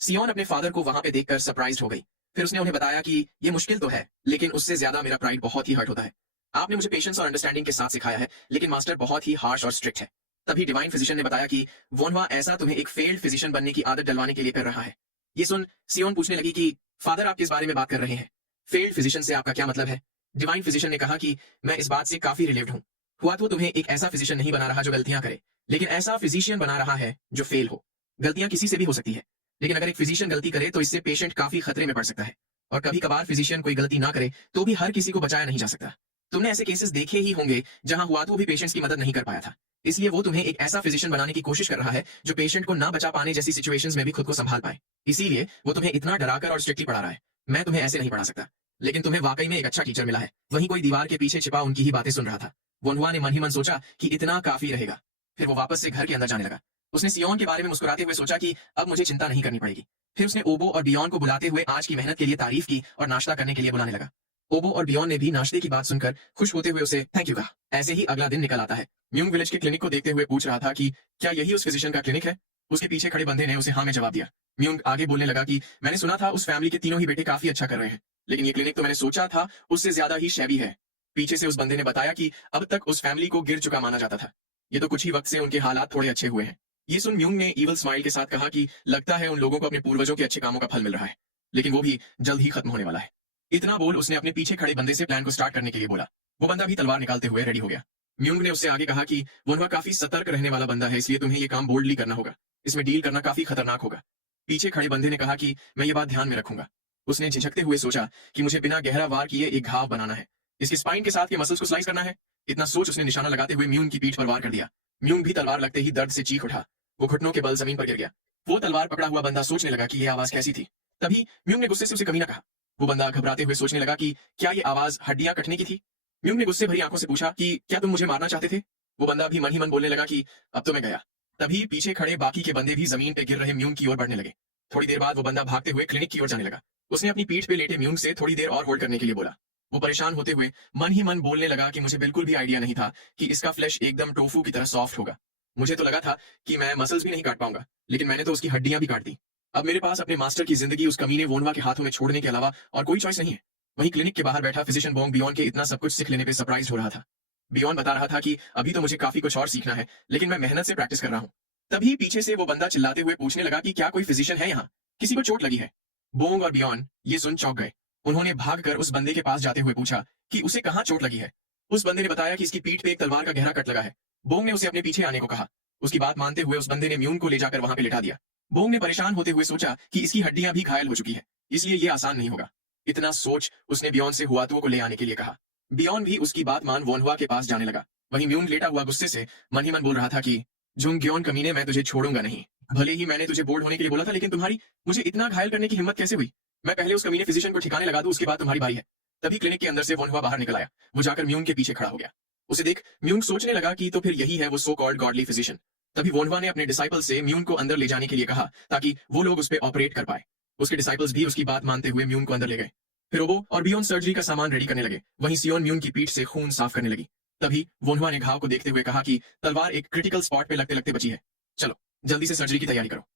सियोन अपने फादर को वहां पे देखकर सरप्राइज हो गई। फिर उसने उन्हें बताया कि ये मुश्किल तो है, लेकिन उससे ज्यादा मेरा प्राइड बहुत ही हर्ट होता है। आपने मुझे पेशेंस और अंडरस्टैंडिंग के साथ सिखाया है, लेकिन मास्टर बहुत ही हार्श और स्ट्रिक्ट है। तभी डिवाइन फिजिशियन ने बताया कि वोनवा ऐसा तुम्हें एक फेल्ड फिजिशियन बनने की आदत डलवाने के लिए कर रहा है। ये सुन सियोन पूछने लगी कि फादर, आप किस बारे में बात कर रहे हैं? फेल्ड फिजिशियन से आपका क्या मतलब है? डिवाइन फिजिशियन ने कहा कि मैं इस बात से काफी रिलीव्ड हूँ। हुआ तो तुम्हें एक ऐसा फिजिशियन नहीं बना रहा जो गलतियां करे, लेकिन ऐसा फिजिशियन बना रहा है जो फेल हो। गलतियां किसी से भी हो सकती है, लेकिन अगर एक फिजिशियन गलती करे तो इससे पेशेंट काफी खतरे में पड़ सकता है। और कभी कभार फिजिशियन कोई गलती ना करे तो भी हर किसी को बचाया नहीं जा सकता। तुमने ऐसे केसेस देखे ही होंगे जहां हुआ तो भी पेशेंट्स की मदद नहीं कर पाया था। इसलिए वो तुम्हें एक ऐसा फिजिशियन बनाने की कोशिश कर रहा है जो पेशेंट को ना बचा पाने जैसी सिचुएशंस में भी खुद को संभाल पाए। इसीलिए वो तुम्हें इतना डराकर और स्ट्रिक्टली पढ़ा रहा है। मैं तुम्हें ऐसे नहीं पढ़ा सकता, लेकिन तुम्हें वाकई में एक अच्छा टीचर मिला है। वहीं कोई दीवार के पीछे छिपा उनकी ही बातें सुन रहा था। वोनवा ने मन ही मन सोचा कि इतना काफी रहेगा। फिर वो वापस से घर के अंदर जाने लगा। उसने सियोन के बारे में मुस्कुराते हुए सोचा कि अब मुझे चिंता नहीं करनी पड़ेगी। फिर उसने ओबो और बियॉन को बुलाते हुए आज की मेहनत के लिए तारीफ की और नाश्ता करने के लिए बुलाने लगा। ओबो और बियॉन ने भी नाश्ते की बात सुनकर खुश होते हुए उसे थैंक यू कहा। ऐसे ही अगला दिन निकल आता है। म्यूंग विलेज के क्लिनिक को देखते हुए पूछ रहा था कि क्या यही उस फिजिशियन का क्लिनिक है? उसके पीछे खड़े बंदे ने उसे हाँ में जवाब दिया। म्यूंग आगे बोलने लगा कि मैंने सुना था उस फैमिली के तीनों ही बेटे काफी अच्छा कर रहे हैं, लेकिन ये क्लिनिक तो मैंने सोचा था उससे ज्यादा ही शैबी है। पीछे से उस बंदे ने बताया कि अब तक उस फैमिली को गिर चुका माना जाता था। ये तो कुछ ही वक्त से उनके हालात थोड़े अच्छे हुए हैं। ये सुन म्यूंग ने ईवल स्माइल के साथ कहा कि लगता है उन लोगों को अपने पूर्वजों के अच्छे कामों का फल मिल रहा है, लेकिन वो भी जल्द ही खत्म होने वाला है। इतना बोल उसने अपने पीछे खड़े बंदे से प्लान को स्टार्ट करने के लिए बोला। वो बंदा भी तलवार निकालते हुए रेडी हो गया। म्यूंग ने उससे आगे कहा कि वोनवा काफी सतर्क रहने वाला बंदा है, इसलिए तुम्हें ये काम बोल्डली करना होगा। इसमें डील करना काफी खतरनाक होगा। पीछे खड़े बंदे ने कहा कि मैं ये बात ध्यान में रखूंगा। उसने झिझकते हुए सोचा कि मुझे बिना गहरा वार किए एक घाव बनाना है, इसके स्पाइन के साथ के मसल्स को स्लाइस करना है। इतना सोच उसने निशाना लगाते हुए म्यूंग की पीठ पर वार कर दिया। म्यूंग भी तलवार लगते ही दर्द से चीख उठा। वो घुटनों के बल जमीन पर गिर गया। वो तलवार पकड़ा हुआ बंदा सोचने लगा कि यह आवाज कैसी थी। तभी म्यूंग ने गुस्से से उसे कमीना कहा। वो बंदा घबराते हुए सोचने लगा कि क्या ये आवाज हड्डियां कटने की थी। म्यूंग ने गुस्से भरी आंखों से पूछा कि क्या तुम मुझे मारना चाहते थे। वो बंदा भी मन ही मन बोलने लगा कि अब तो मैं गया। तभी पीछे खड़े बाकी के बंदे भी जमीन पे गिर रहे म्यूंग की ओर बढ़ने लगे। थोड़ी देर बाद वो बंदा भागते हुए क्लिनिक की ओर जाने लगा। उसने अपनी पीठ पे लेटे म्यूंग से थोड़ी देर और होल्ड करने के लिए बोला। वो परेशान होते हुए मन ही मन बोलने लगा कि मुझे बिल्कुल भी आइडिया नहीं था कि इसका फ्लैश एकदम टोफू की तरह सॉफ्ट होगा। मुझे तो लगा था कि मैं मसल्स भी नहीं काट पाऊंगा, लेकिन मैंने तो उसकी हड्डियां भी काट दी। अब मेरे पास अपने मास्टर की जिंदगी उस कमीने वोनवा के हाथों में छोड़ने के अलावा और कोई चॉइस नहीं है। वहीं क्लिनिक के बाहर बैठा फिजिशियन बोंग बियॉन के इतना सब कुछ सीख लेने पे सरप्राइज हो रहा था। बियॉन बता रहा था कि अभी तो मुझे काफी कुछ और सीखना है, लेकिन मैं मेहनत से प्रैक्टिस कर रहा हूँ। तभी पीछे से वो बंदा चिल्लाते हुए पूछने लगा कि क्या कोई फिजिशियन है यहाँ, किसी को चोट लगी है। बोंग और बियॉन ये सुन चौंक गए। उन्होंने भागकर उस बंदे के पास जाते हुए पूछा कि उसे कहाँ चोट लगी है। उस बंदे ने बताया कि इसकी पीठ पे एक तलवार का गहरा कट लगा है। बोंग ने उसे अपने पीछे आने को कहा। उसकी बात मानते हुए उस बंदे ने म्यून को ले जाकर वहां पे लिटा दिया। बोंग ने परेशान होते हुए सोचा कि इसकी हड्डियां भी घायल हो चुकी है, इसलिए ये आसान नहीं होगा। इतना सोच उसने बियॉन से हुआतुओं को ले आने के लिए कहा। बियॉन भी उसकी बात मान वोनहुआ के पास जाने लगा। वहीं म्यून लेटा हुआ गुस्से से मन ही मन बोल रहा था कि जुंग कमीने, मैं तुझे छोड़ूंगा नहीं। भले ही मैंने तुझे बोर्ड होने के लिए बोला था, लेकिन तुम्हारी मुझे इतना घायल करने की हिम्मत कैसे हुई। मैं पहले उस कमीने फिजिशियन को ठिकाने लगा दूं, उसके बाद तुम्हारी बारी है। तभी क्लिनिक के अंदर से वोनहुआ बाहर निकल आया। वो जाकर म्यून के पीछे खड़ा हो गया। उसे देख म्यून सोचने लगा कि तो फिर यही है वो सो कॉल्ड गॉडली फिजिशियन। तभी वोनहुआ ने अपने डिसाइपल से म्यून को अंदर ले जाने के लिए कहा ताकि वो लोग उस पर ऑपरेट कर पाए। उसके डिसाइपल्स भी उसकी बात मानते हुए म्यून को अंदर ले गए। फिर ओबो और बियॉन सर्जरी का सामान रेडी करने लगे। वहीं सियोन म्यून की पीठ से खून साफ करने लगी। तभी वोनहुआ ने घाव को देखते हुए कहा कि तलवार एक क्रिटिकल स्पॉट पे लगते लगते बची है, चलो जल्दी से सर्जरी की तैयारी करो।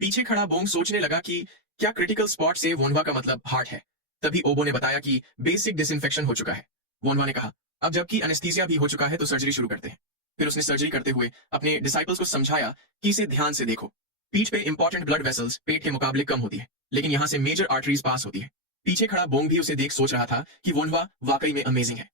पीछे खड़ा बोंग सोचने लगा कि क्या क्रिटिकल स्पॉट से वोनहुआ का मतलब हार्ट है। तभी ओबो ने बताया कि बेसिक डिसइंफेक्शन हो चुका है। वोनहुआ ने कहा अब जबकि एनेस्थीसिया भी हो चुका है तो सर्जरी शुरू करते हैं। फिर उसने सर्जरी करते हुए अपने डिसाइपल्स को समझाया कि इसे ध्यान से देखो। पीठ पे इंपॉर्टेंट ब्लड वेसल्स पेट के मुकाबले कम होती है, लेकिन यहाँ से मेजर आर्टरीज पास होती है। पीछे खड़ा बोंग भी उसे देख सोच रहा था कि वोनहुआ वाकई में अमेजिंग है।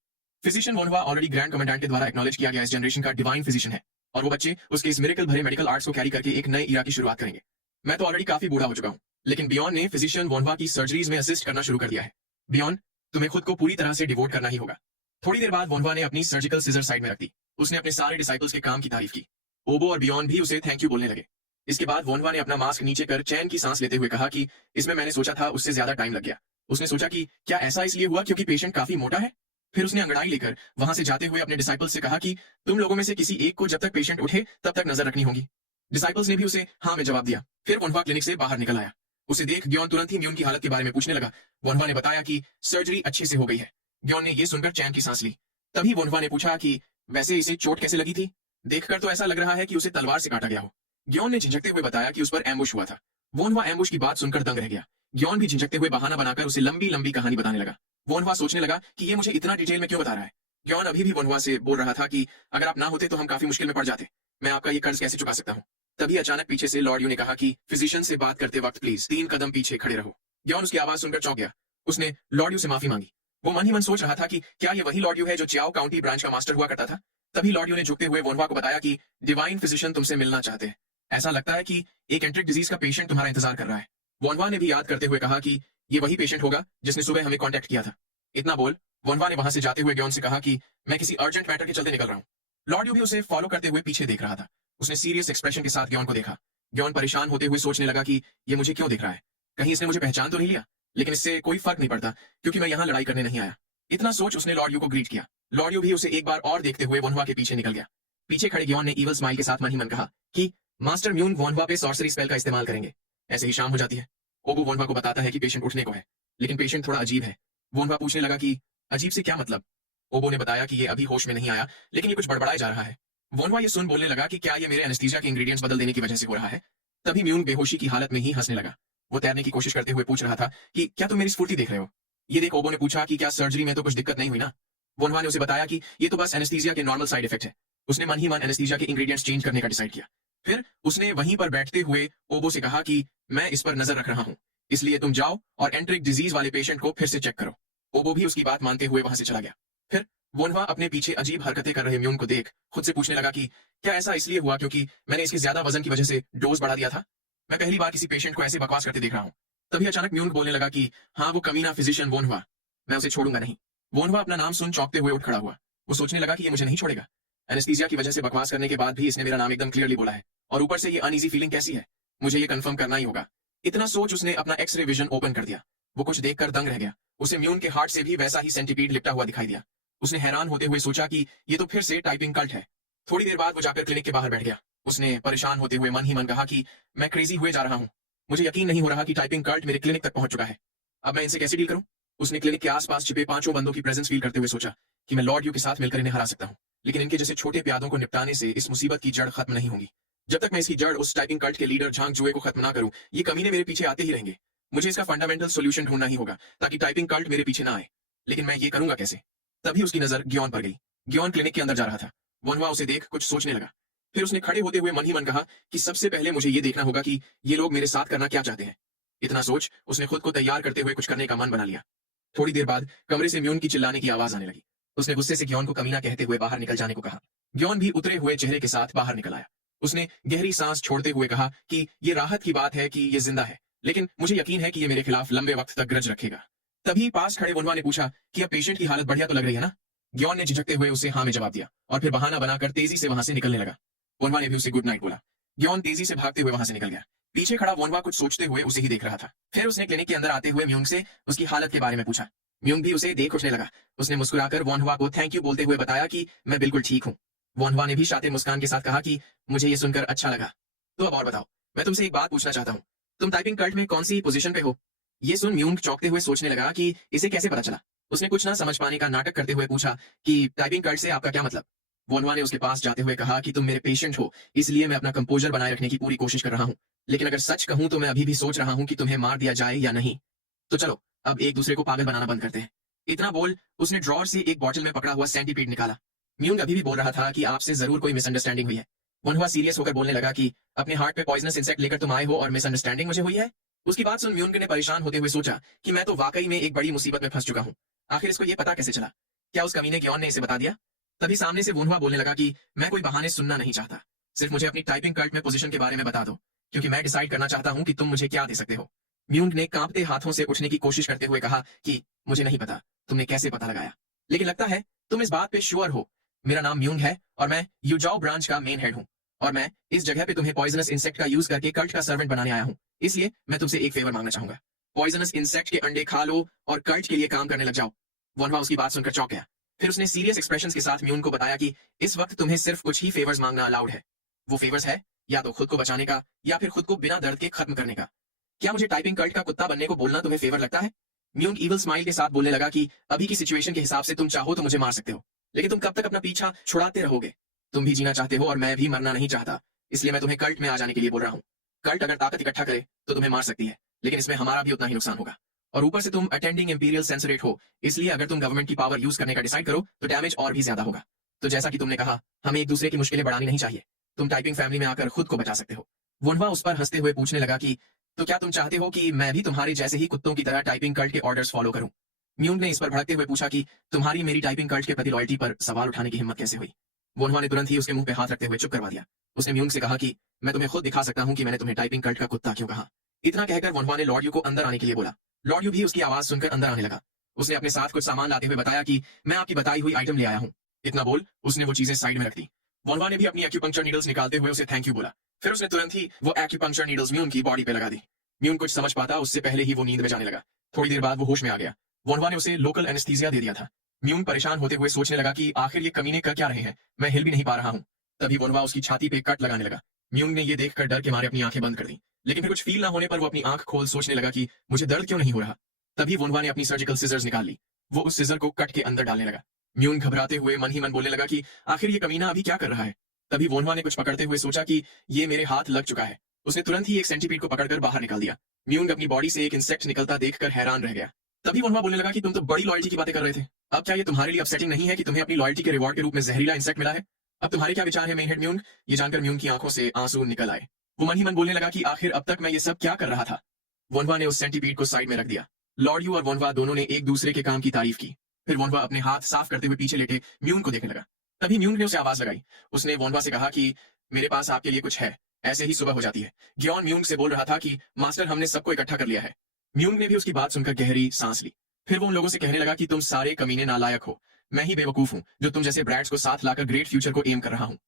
फिजिशियन वोनहुआ ऑलरेडी ग्रैंड कमांडेंट के द्वारा एक्नॉलेज किया गया इस जनरेशन का डिवाइन फिजिशियन है, और वो बच्चे उसके इस मिरेकल भरे मेडिकल आर्ट्स को कैरी करके एक नए इरा की शुरुआत करेंगे। मैं तो ऑलरेडी काफी बूढ़ा हो चुका हूँ, लेकिन बियॉन ने फिजिशियन वोनहुआ की सर्जरीज में असिस्ट करना शुरू कर दिया है। बियॉन, तुम्हें खुद को पूरी तरह से डिवोट करना ही होगा। थोड़ी देर बाद वोनहुआ ने अपनी सर्जिकल सीजर साइड में रख दी। उसने अपने सारे डिसाइपल्स के काम की तारीफ की। ओबो और बियॉन भी उसे थैंक यू बोलने लगे। इसके बाद वोनहुआ ने अपना मास्क नीचे कर चैन की सांस लेते हुए कहा कि इसमें मैंने सोचा था उससे ज्यादा टाइम लग गया। उसने सोचा कि क्या ऐसा इसलिए हुआ क्योंकि पेशेंट काफी मोटा है। फिर उसने अंगड़ाई लेकर वहां से जाते हुए अपने डिसाइपल्स से कहा कि तुम लोगों में से किसी एक को जब तक पेशेंट उठे तब तक नजर रखनी होगी। डिसाइपल्स ने भी उसे हाँ में जवाब दिया। फिर वोनहुआ क्लिनिक से बाहर निकल आया। उसे देख ग्योन तुरंत ही म्यून की हालत के बारे में पूछने लगा। वोनहुआ ने बताया कि सर्जरी अच्छे से हो गई है। ग्योन ने यह सुनकर चैन की सांस ली। तभी वोनहुआ ने पूछा कि वैसे इसे चोट कैसे लगी थी। देखकर तो ऐसा लग रहा है कि उसे तलवार से काटा गया हो। ग्योन ने झिझकते हुए बताया कि उस पर एम्बुश हुआ था। वोनहुआ एम्बुश की बात सुनकर दंग रह गया। ग्योन भी झिझकते हुए बहाना बनाकर उसे लंबी लंबी कहानी बताने लगा। वोनहुआ सोचने लगा कि ये मुझे इतना डिटेल में क्यों बता रहा है। ग्योन अभी भी वोनहुआ से बोल रहा था कि अगर आप ना होते तो हम काफी मुश्किल में पड़ जाते। मैं आपका ये कर्ज कैसे चुका सकता हूँ। तभी अचानक पीछे से लॉर्ड यू ने कहा कि फिजिशियन से बात करते वक्त प्लीज 3 कदम पीछे खड़े रहो। ग्योन उसकी आवाज सुनकर चौंक गया। उसने लॉर्ड यू से माफी मांगी। वो मन ही मन सोच रहा था कि क्या ये वही लॉर्ड यू है जो चियाओ काउंटी ब्रांच का मास्टर हुआ करता था। तभी लॉर्ड यू ने झुकते हुए वोनहुआ को बताया कि डिवाइन फिजिशियन तुमसे मिलना चाहते हैं। ऐसा लगता है कि एक एंट्रिक डिजीज का पेशेंट तुम्हारा इंतजार कर रहा है। वोनहुआ ने भी याद करते हुए कहा कि ये वही पेशेंट होगा जिसने सुबह हमें कांटेक्ट किया था। इतना बोल वोनहुआ ने वहां से जाते हुए ग्योन से कहा कि मैं किसी अर्जेंट मैटर के चलते निकल रहा हूँ। लॉर्ड यू भी उसे फॉलो करते हुए पीछे देख रहा था। उसने सीरियस एक्सप्रेशन के साथ ग्योन को देखा। ग्योन परेशान होते हुए सोचने लगा कि ये मुझे क्यों देख रहा है, कहीं इसने मुझे पहचान तो नहीं लिया। लेकिन इससे कोई फर्क नहीं पड़ता क्योंकि मैं यहाँ लड़ाई करने नहीं आया। इतना सोच उसने लॉर्ड यू को ग्रीट किया। लॉर्ड यू भी उसे एक बार और देखते हुए वोनहुआ के पीछे निकल गया। पीछे खड़े ग्योन ने ईवल स्माइल के साथ मन ही मन कहा कि मास्टर म्यून वोनहुआ पे सॉर्सरी स्पेल का इस्तेमाल करेंगे। ऐसे ही शाम हो जाती है। ओबो वोनहुआ को बताता है कि पेशेंट उठने को है, लेकिन पेशेंट थोड़ा अजीब है। वोनहुआ पूछने लगा कि अजीब से क्या मतलब। ओबो ने बताया कि ये अभी होश में नहीं आया, लेकिन ये कुछ बड़बड़ाए जा रहा है। वोनहुआ ये सुन बोलने लगा कि क्या ये मेरे एनेस्थीसिया के इंग्रेडिएंट्स बदल देने की वजह से हो रहा है। तभी म्यून बेहोशी की हालत में ही हंसने लगा। वो तैरने की कोशिश करते हुए पूछ रहा था कि क्या तुम मेरी स्फूर्ति देख रहे हो। ये देख ओबो ने पूछा कि क्या सर्जरी में तो कुछ दिक्कत नहीं हुई ना। वोनहुआ ने उसे बताया कि ये तो बस एनेस्थीसिया के नॉर्मल साइड इफेक्ट है। उसने मन ही मन एनेस्थीसिया के इंग्रेडिएंट्स चेंज करने का डिसाइड किया। फिर उसने वहीं पर बैठते हुए ओबो से कहा कि मैं इस पर नजर रख रहा हूँ, इसलिए तुम जाओ और एंट्रिक डिजीज वाले पेशेंट को फिर से चेक करो। ओबो भी उसकी बात मानते हुए वहां से चला गया। फिर वोनहुआ अपने पीछे अजीब हरकतें कर रहे म्यून को देख खुद से पूछने लगा कि क्या ऐसा इसलिए हुआ क्योंकि मैंने इसके ज्यादा वजन की वजह से डोज बढ़ा दिया था। मैं पहली बार किसी पेशेंट को ऐसे बकवास करते देख रहा हूँ। तभी अचानक म्यून बोलने लगा कि हाँ वो कमीना फिजिशियन वोनहुआ, मैं उसे छोड़ूंगा नहीं। वोनहुआ अपना नाम सुन चौंकते हुए उठ खड़ा हुआ। वो सोचने लगा कि ये मुझे नहीं छोड़ेगा। एनेस्थीसिया की वजह से बकवास करने के बाद भी इसने मेरा नाम एकदम क्लियरली बोला है, और ऊपर से ये अनईजी फीलिंग कैसी है, मुझे ये कंफर्म करना ही होगा। इतना सोच उसने अपना एक्सरे विजन ओपन कर दिया। वो कुछ देखकर दंग रह गया। उसे म्यून के हार्ट से भी वैसा ही सेंटीपीड लिपटा हुआ दिखाई दिया। उसने हैरान होते हुए सोचा कि ये तो फिर से टाइपिंग कल्ट है। थोड़ी देर बाद वो जाकर क्लिनिक के बाहर बैठ गया। उसने परेशान होते हुए मन ही मन कहा कि मैं क्रेजी हुए जा रहा हूँ। मुझे यकीन नहीं हो रहा कि टाइपिंग कल्ट मेरे क्लिनिक तक पहुंच चुका है। अब मैं इनसे कैसे डील करूं? उसने क्लिनिक के आसपास छिपे 5 बंदों की प्रेजेंस फील करते हुए सोचा कि मैं लॉर्ड यू के साथ मिलकर इन्हें हरा सकता हूं। लेकिन इनके जैसे छोटे प्यादों को निपटाने से इस मुसीबत की जड़ खत्म नहीं होगी। जब तक मैं इसकी जड़ उस टाइपिंग कल्ट के लीडर झांग जुए को खत्म ना करूं, ये कमीने मेरे पीछे आते ही रहेंगे। मुझे इसका फंडामेंटल सोल्यूशन ढूंढना ही होगा ताकि टाइपिंग कल्ट मेरे पीछे ना आए। लेकिन मैं ये करूंगा कैसे? तभी उसकी नजर ग्योन पर गई। ग्योन क्लिनिक के अंदर जा रहा था। वनवा उसे देख कुछ सोचने लगा। फिर उसने खड़े होते हुए मन ही मन कहा कि सबसे पहले मुझे ये देखना होगा कि ये लोग मेरे साथ करना क्या चाहते हैं। इतना सोच उसने खुद को तैयार करते हुए कुछ करने का मन बना लिया। थोड़ी देर बाद कमरे से म्यून की चिल्लाने की आवाज आने लगी। उसने गुस्से से ग्योन को कमीना कहते हुए बाहर निकल जाने को कहा। ग्योन भी उतरे हुए चेहरे के साथ बाहर निकल आया। उसने गहरी सांस छोड़ते हुए कहा कि ये राहत की बात है कि ये जिंदा है, लेकिन मुझे यकीन है कि ये मेरे खिलाफ लंबे वक्त तक ग्रज रखेगा। तभी पास खड़े वनवा ने पूछा कि अब पेशेंट की हालत बढ़िया तो लग रही है ना? ग्योन ने झिझकते हुए उसे हाँ में जवाब दिया और फिर बहाना बनाकर तेजी से वहां से निकलने लगा। वनवा ने भी उसे गुड नाइट बोला। ग्योन तेजी से भागते हुए वहां से निकल गया। पीछे खड़ा वनवा कुछ सोचते हुए उसे ही देख रहा था। फिर उसने क्लिनिक के अंदर आते हुए म्यूंग से उसकी हालत के बारे में पूछा। म्यूंग भी उसे देख उठने लगा। उसने मुस्कुराकर वनवा को थैंक यू बोलते हुए बताया कि मैं बिल्कुल ठीक हूँ। वनवा ने भी शातिर मुस्कान के साथ कहा कि मुझे ये सुनकर अच्छा लगा। तो अब और बताओ, मैं तुमसे एक बात पूछना चाहता हूँ, तुम टाइपिंग कल्ट में कौन सी पोजीशन पे हो? ये सुन म्यूंग चौंकते हुए सोचने लगा कि इसे कैसे पता चला। उसने कुछ ना समझ पाने का नाटक करते हुए पूछा कि टाइपिंग कल्ट से आपका क्या मतलब? वनवा ने उसके पास जाते हुए कहा कि तुम मेरे पेशेंट हो, इसलिए मैं अपना कंपोजर बनाए रखने की पूरी कोशिश कर रहा हूँ। लेकिन अगर सच कहूं तो मैं अभी भी सोच रहा हूं कि तुम्हें मार दिया जाए या नहीं। तो चलो अब एक दूसरे को पागल बनाना बंद करते हैं। इतना बोल उसने ड्रॉर से एक बॉटल में पकड़ा हुआ सेंटीपीड निकाला। म्यूंग अभी भी बोल रहा था कि आपसे जरूर कोई मिसअंडरस्टैंडिंग हुई है। वनवा सीरियस होकर बोलने लगा कि अपने हार्ट पे पॉइजनस इंसेक्ट लेकर तुम आए हो और मिसअंडरस्टैंडिंग मुझे हुई है। उसकी बात सुन म्यूंग ने परेशान होते हुए सोचा कि मैं तो वाकई में एक बड़ी मुसीबत में फंस चुका हूँ। आखिर इसको ये पता कैसे चला? क्या उस कमीने ग्योन ने इसे बता दिया? तभी सामने से वनवा बोलने लगा कि मैं कोई बहाने सुनना नहीं चाहता, सिर्फ मुझे अपनी टाइपिंग कल्ट में पोजीशन के बारे में बता दो, क्योंकि मैं डिसाइड करना चाहता हूं कि तुम मुझे क्या दे सकते हो। म्यूंग ने कांपते हाथों से उठने की कोशिश करते हुए कहा कि मुझे नहीं पता, तुमने कैसे पता लगाया? लेकिन लगता है तुम इस बात पे श्योर हो। मेरा नाम म्यूंग है और मैं यूजाओ ब्रांच का मेन हेड हूँ, और मैं इस जगह पे तुम्हें पॉइजनस इंसेक्ट का यूज करके कल्ट का सर्वेंट बनाने आया हूँ। इसलिए मैं तुमसे एक फेवर मांगना चाहूंगा। पॉइजनस इंसेक्ट के अंडे खा लो और कल्ट के लिए काम करने लग जाओ। वनवा उसकी बात सुनकर चौंक गया। फिर उसने सीरियस एक्सप्रेशंस के साथ म्यून को बताया कि इस वक्त तुम्हें सिर्फ कुछ ही फेवर्स मांगना अलाउड है। वो फेवर्स है या तो खुद को बचाने का या फिर खुद को बिना दर्द के खत्म करने का। क्या मुझे टाइपिंग कल्ट का कुत्ता बनने को बोलना तुम्हें फेवर लगता है? म्यूंग ईवल स्माइल के साथ बोलने लगा कि अभी की सिचुएशन के हिसाब से तुम चाहो तो मुझे मार सकते हो, लेकिन तुम कब तक अपना पीछा छुड़ाते रहोगे? तुम भी जीना चाहते हो और मैं भी मरना नहीं चाहता, इसलिए मैं तुम्हें कल्ट में आ जाने के लिए बोल रहा हूँ। कल्ट अगर ताकत इकट्ठा करे तो तुम्हें मार सकती है, लेकिन इसमें हमारा भी उतना ही नुकसान होगा। और ऊपर से तुम अटेंडिंग इंपीरियल सेंसरेट हो, इसलिए अगर तुम गवर्नमेंट की पावर यूज करने का डिसाइड करो तो डैमेज और भी ज्यादा होगा। तो जैसा कि तुमने कहा, हमें एक दूसरे की मुश्किलें बढ़ानी नहीं चाहिए। तुम टाइपिंग फैमिली में आकर खुद को बचा सकते हो। वनवा उस पर हंसते हुए पूछने लगा कि तो क्या तुम चाहते हो कि मैं भी तुम्हारे जैसे ही कुत्तों की तरह टाइपिंग कल्ट के ऑर्डर्स फॉलो करूं? म्यूंग ने इस पर भड़कते हुए पूछा कि तुम्हारी मेरी टाइपिंग कल्ट के प्रति लॉयल्टी पर सवाल उठाने की हिम्मत कैसे हुई? वनवा ने तुरंत ही उसके मुंह पे हाथ रखते हुए चुप करवा दिया। उसने म्यूंग से कहा कि मैं तुम्हें खुद दिखा सकता हूं कि मैंने तुम्हें टाइपिंग कल्ट का कुत्ता क्यों कहा। इतना कहकर वनवा ने लॉर्ड यू को अंदर आने के लिए बोला। लॉर्ड यू भी उसकी आवाज सुनकर अंदर आने लगा। उसने अपने साथ कुछ सामान लाते हुए बताया कि मैं आपकी बताई हुई आइटम ले आया हूँ। इतना बोल उसने वो चीजें साइड में रख दी। वनवा ने भी अपनी एक्यूपंक्चर नीडल्स निकालते हुए उसे थैंक यू बोला। फिर उसने तुरंत ही वो एक्यूपंक्चर नीडल्स म्यून की बॉडी पे लगा दी। म्यून कुछ समझ पाता उससे पहले ही वो नींद में जाने लगा। थोड़ी देर बाद वो होश में आ गया। वनवा ने उसे लोकल एनेस्थीसिया दे दिया था। म्यून परेशान होते हुए सोचने लगा कि आखिर ये कमीने कर क्या रहे हैं, मैं हिल भी नहीं पा रहा हूँ। तभी वनवा उसकी छाती पे कट लगाने लगा। म्यून ने ये देखकर डर के मारे अपनी आंखें बंद कर दी, लेकिन फिर कुछ फील ना होने पर वो अपनी आंख खोल सोचने लगा कि मुझे दर्द क्यों नहीं हो रहा। तभी वनवा ने अपनी सर्जिकल सिजर्स निकाल ली। वो उस सिजर को कट के अंदर डालने लगा। म्यून घबराते हुए मन ही मन बोलने लगा कि आखिर ये कमीना अभी क्या कर रहा है। तभी वनवा ने कुछ पकड़ते हुए सोचा कि ये मेरे हाथ लग चुका है। उसने तुरंत ही एक सेंटीपीड को पकड़कर बाहर निकाल दिया। म्यून अपनी बॉडी से एक इंसेक्ट निकलता देखकर हैरान रह गया। तभी वनवा बोलने लगा कि तुम तो बड़ी लॉयल्टी की बातें कर रहे थे, अब क्या ये तुम्हारे लिए अपसेटिंग नहीं है कि तुम्हें अपनी लॉयल्टी के रिवॉर्ड के रूप में जहरीला इंसेक्ट मिला है? अब तुम्हारे क्या विचार है मेन हेड म्यून? ये जानकर म्यून की आंखों से आंसू निकल आए। वो मन ही मन बोलने लगा कि आखिर अब तक मैं ये सब क्या कर रहा था। वनवा ने उस सेंटीपीड को साइड में रख दिया। लॉर्ड यू और वनवा दोनों ने एक दूसरे के काम की तारीफ की। फिर वनवा अपने हाथ साफ करते हुए पीछे लेटे म्यून को देखने लगा। तभी म्यून ने उसे आवाज लगाई। उसने वनवा से कहा कि मेरे पास आपके लिए कुछ है। ऐसे ही सुबह हो जाती है। ग्योन म्यून से बोल रहा था कि मास्टर हमने सबको इकट्ठा कर लिया है। म्यून ने भी उसकी बात सुनकर गहरी सांस ली। फिर वो उन लोगों से कहने लगा कि तुम सारे कमीने नालायक हो। मैं ही बेवकूफ हूँ जो तुम जैसे ब्रैड्स को साथ लाकर ग्रेट फ्यूचर को एम कर रहा हूँ।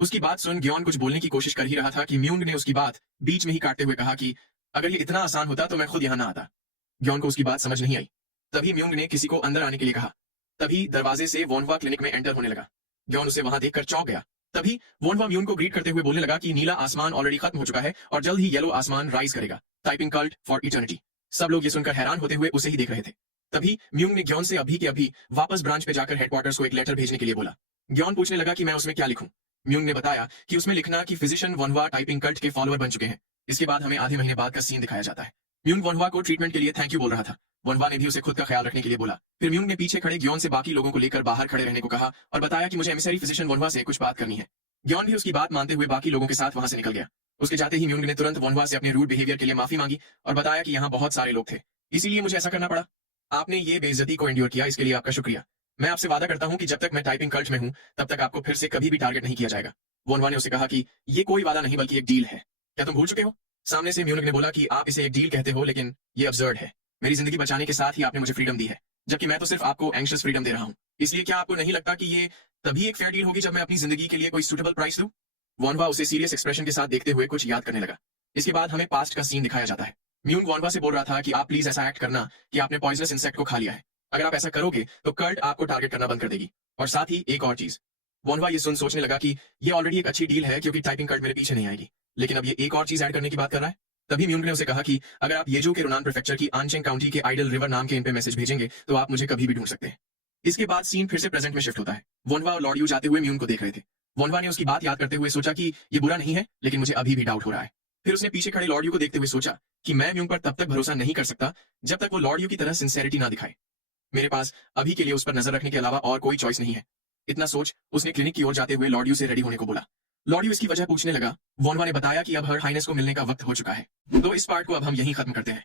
उसकी बात सुन ग्योन कुछ बोलने की कोशिश कर ही रहा था कि म्यूंग ने उसकी बात बीच में ही काटते हुए कहा कि अगर ये इतना आसान होता तो मैं खुद यहाँ ना आता। ग्योन को उसकी बात समझ नहीं आई। तभी म्यूंग ने किसी को अंदर आने के लिए कहा। तभी दरवाजे से वोनवा क्लिनिक में एंटर होने लगा। ग्योन उसे वहां देखकर चौंक गया। तभी वोनवा म्यूंग को ग्रीट करते हुए बोलने लगा कि नीला आसमान ऑलरेडी खत्म हो चुका है और जल्द ही येलो आसमान राइज करेगा। Typing cult for eternity. सब लोग ये सुनकर हैरान होते हुए उसे ही देख रहे थे। तभी म्यूंग ने ग्योन से अभी के अभी वापस ब्रांच पे जाकर हेडक्वार्टर्स को एक लेटर भेजने के लिए बोला। ग्योन पूछने लगा कि मैं उसमें क्या लिखूं। म्यूंग ने बताया कि उसमें लिखना कि फिजिशियन वोनवा टाइपिंग कल्ट के फॉलोअर बन चुके हैं। इसके बाद हमें आधे महीने बाद का सीन दिखाया जाता है। म्यूंग वोनवा को ट्रीटमेंट के लिए थैंक यू बोल रहा था। वोनवा ने भी उसे खुद का ख्याल रखने के लिए बोला। फिर म्यूंग ने पीछे खड़े ग्योन से बाकी लोगों को लेकर बाहर खड़े रहने को कहा और बताया कि मुझे एमिसरी फिजिशियन वोनवा से कुछ बात करनी है। ग्योन भी उसकी बात मानते हुए बाकी लोगों के साथ वहां से निकल गया। उसके जाते ही म्यूंग ने तुरंत वोनवा से अपने रूड बिहेवियर के लिए माफी मांगी और बताया कि यहाँ बहुत सारे लोग थे, इसीलिए मुझे ऐसा करना पड़ा। आपने ये बेइज्जती को एंड्योर किया, इसके लिए आपका शुक्रिया। मैं आपसे वादा करता हूं कि जब तक मैं टाइपिंग कल्ट में हूं तब तक आपको फिर से कभी भी टारगेट नहीं किया जाएगा। वोनवा ने उसे कहा कि ये कोई वादा नहीं बल्कि एक डील है। क्या तुम भूल चुके हो? सामने से म्यूनिक ने बोला कि आप इसे एक डील कहते हो लेकिन ये अब्सर्ड है। मेरी जिंदगी बचाने के साथ ही आपने मुझे फ्रीडम दी है, जबकि मैं तो सिर्फ आपको एंग्शियस फ्रीडम दे रहा हूं। इसलिए क्या आपको नहीं लगता कि ये तभी एक फेयर डील होगी जब मैं अपनी जिंदगी के लिए कोई सूटेबल प्राइस दूं? वोनवा उसे सीरियस एक्सप्रेशन के साथ देखते हुए कुछ याद करने लगा। इसके बाद हमें पास्ट का सीन दिखाया जाता है। म्यूंग वोनवा से बोल रहा था कि आप प्लीज ऐसा एक्ट करना कि आपने पॉइजनस इंसेक्ट को खा लिया है। अगर आप ऐसा करोगे तो कल्ट आपको टारगेट करना बंद कर देगी। और साथ ही एक और चीज। वोनवा ये सोचने लगा कि ये ऑलरेडी एक अच्छी डील है क्योंकि टाइपिंग कल्ट मेरे पीछे नहीं आएगी, लेकिन अब ये एक और चीज ऐड करने की बात कर रहा है। तभी म्यूंग ने उसे कहा कि अगर आप येजू के रोनान प्रेफेक्चर की आनचेंग काउंटी के आइडल रिवर नाम के इन पे मैसेज भेजेंगे तो आप मुझे कभी भी ढूंढ सकते हैं। इसके बाद सीन फिर से प्रेजेंट में शिफ्ट होता है। वोनवा और लॉर्ड यू जाते हुए म्यूंग को देख रहे थे। वोनवा ने उसकी बात याद करते हुए सोचा कि ये बुरा नहीं है, लेकिन मुझे अभी भी डाउट हो रहा है। फिर उसने पीछे खड़े लॉर्ड यू को देखते हुए सोचा कि मैं म्यूंग पर तब तक भरोसा नहीं कर सकता जब तक वो लॉर्ड यू की तरह सिंसेरिटी ना दिखाए। मेरे पास अभी के लिए उस पर नजर रखने के अलावा और कोई चॉइस नहीं है। इतना सोच उसने क्लिनिक की ओर जाते हुए लॉर्ड यू से रेडी होने को बोला। लॉर्ड यू इसकी वजह पूछने लगा। वोनवा ने बताया कि अब हर हाइनेस को मिलने का वक्त हो चुका है। तो इस पार्ट को अब हम यहीं खत्म करते हैं।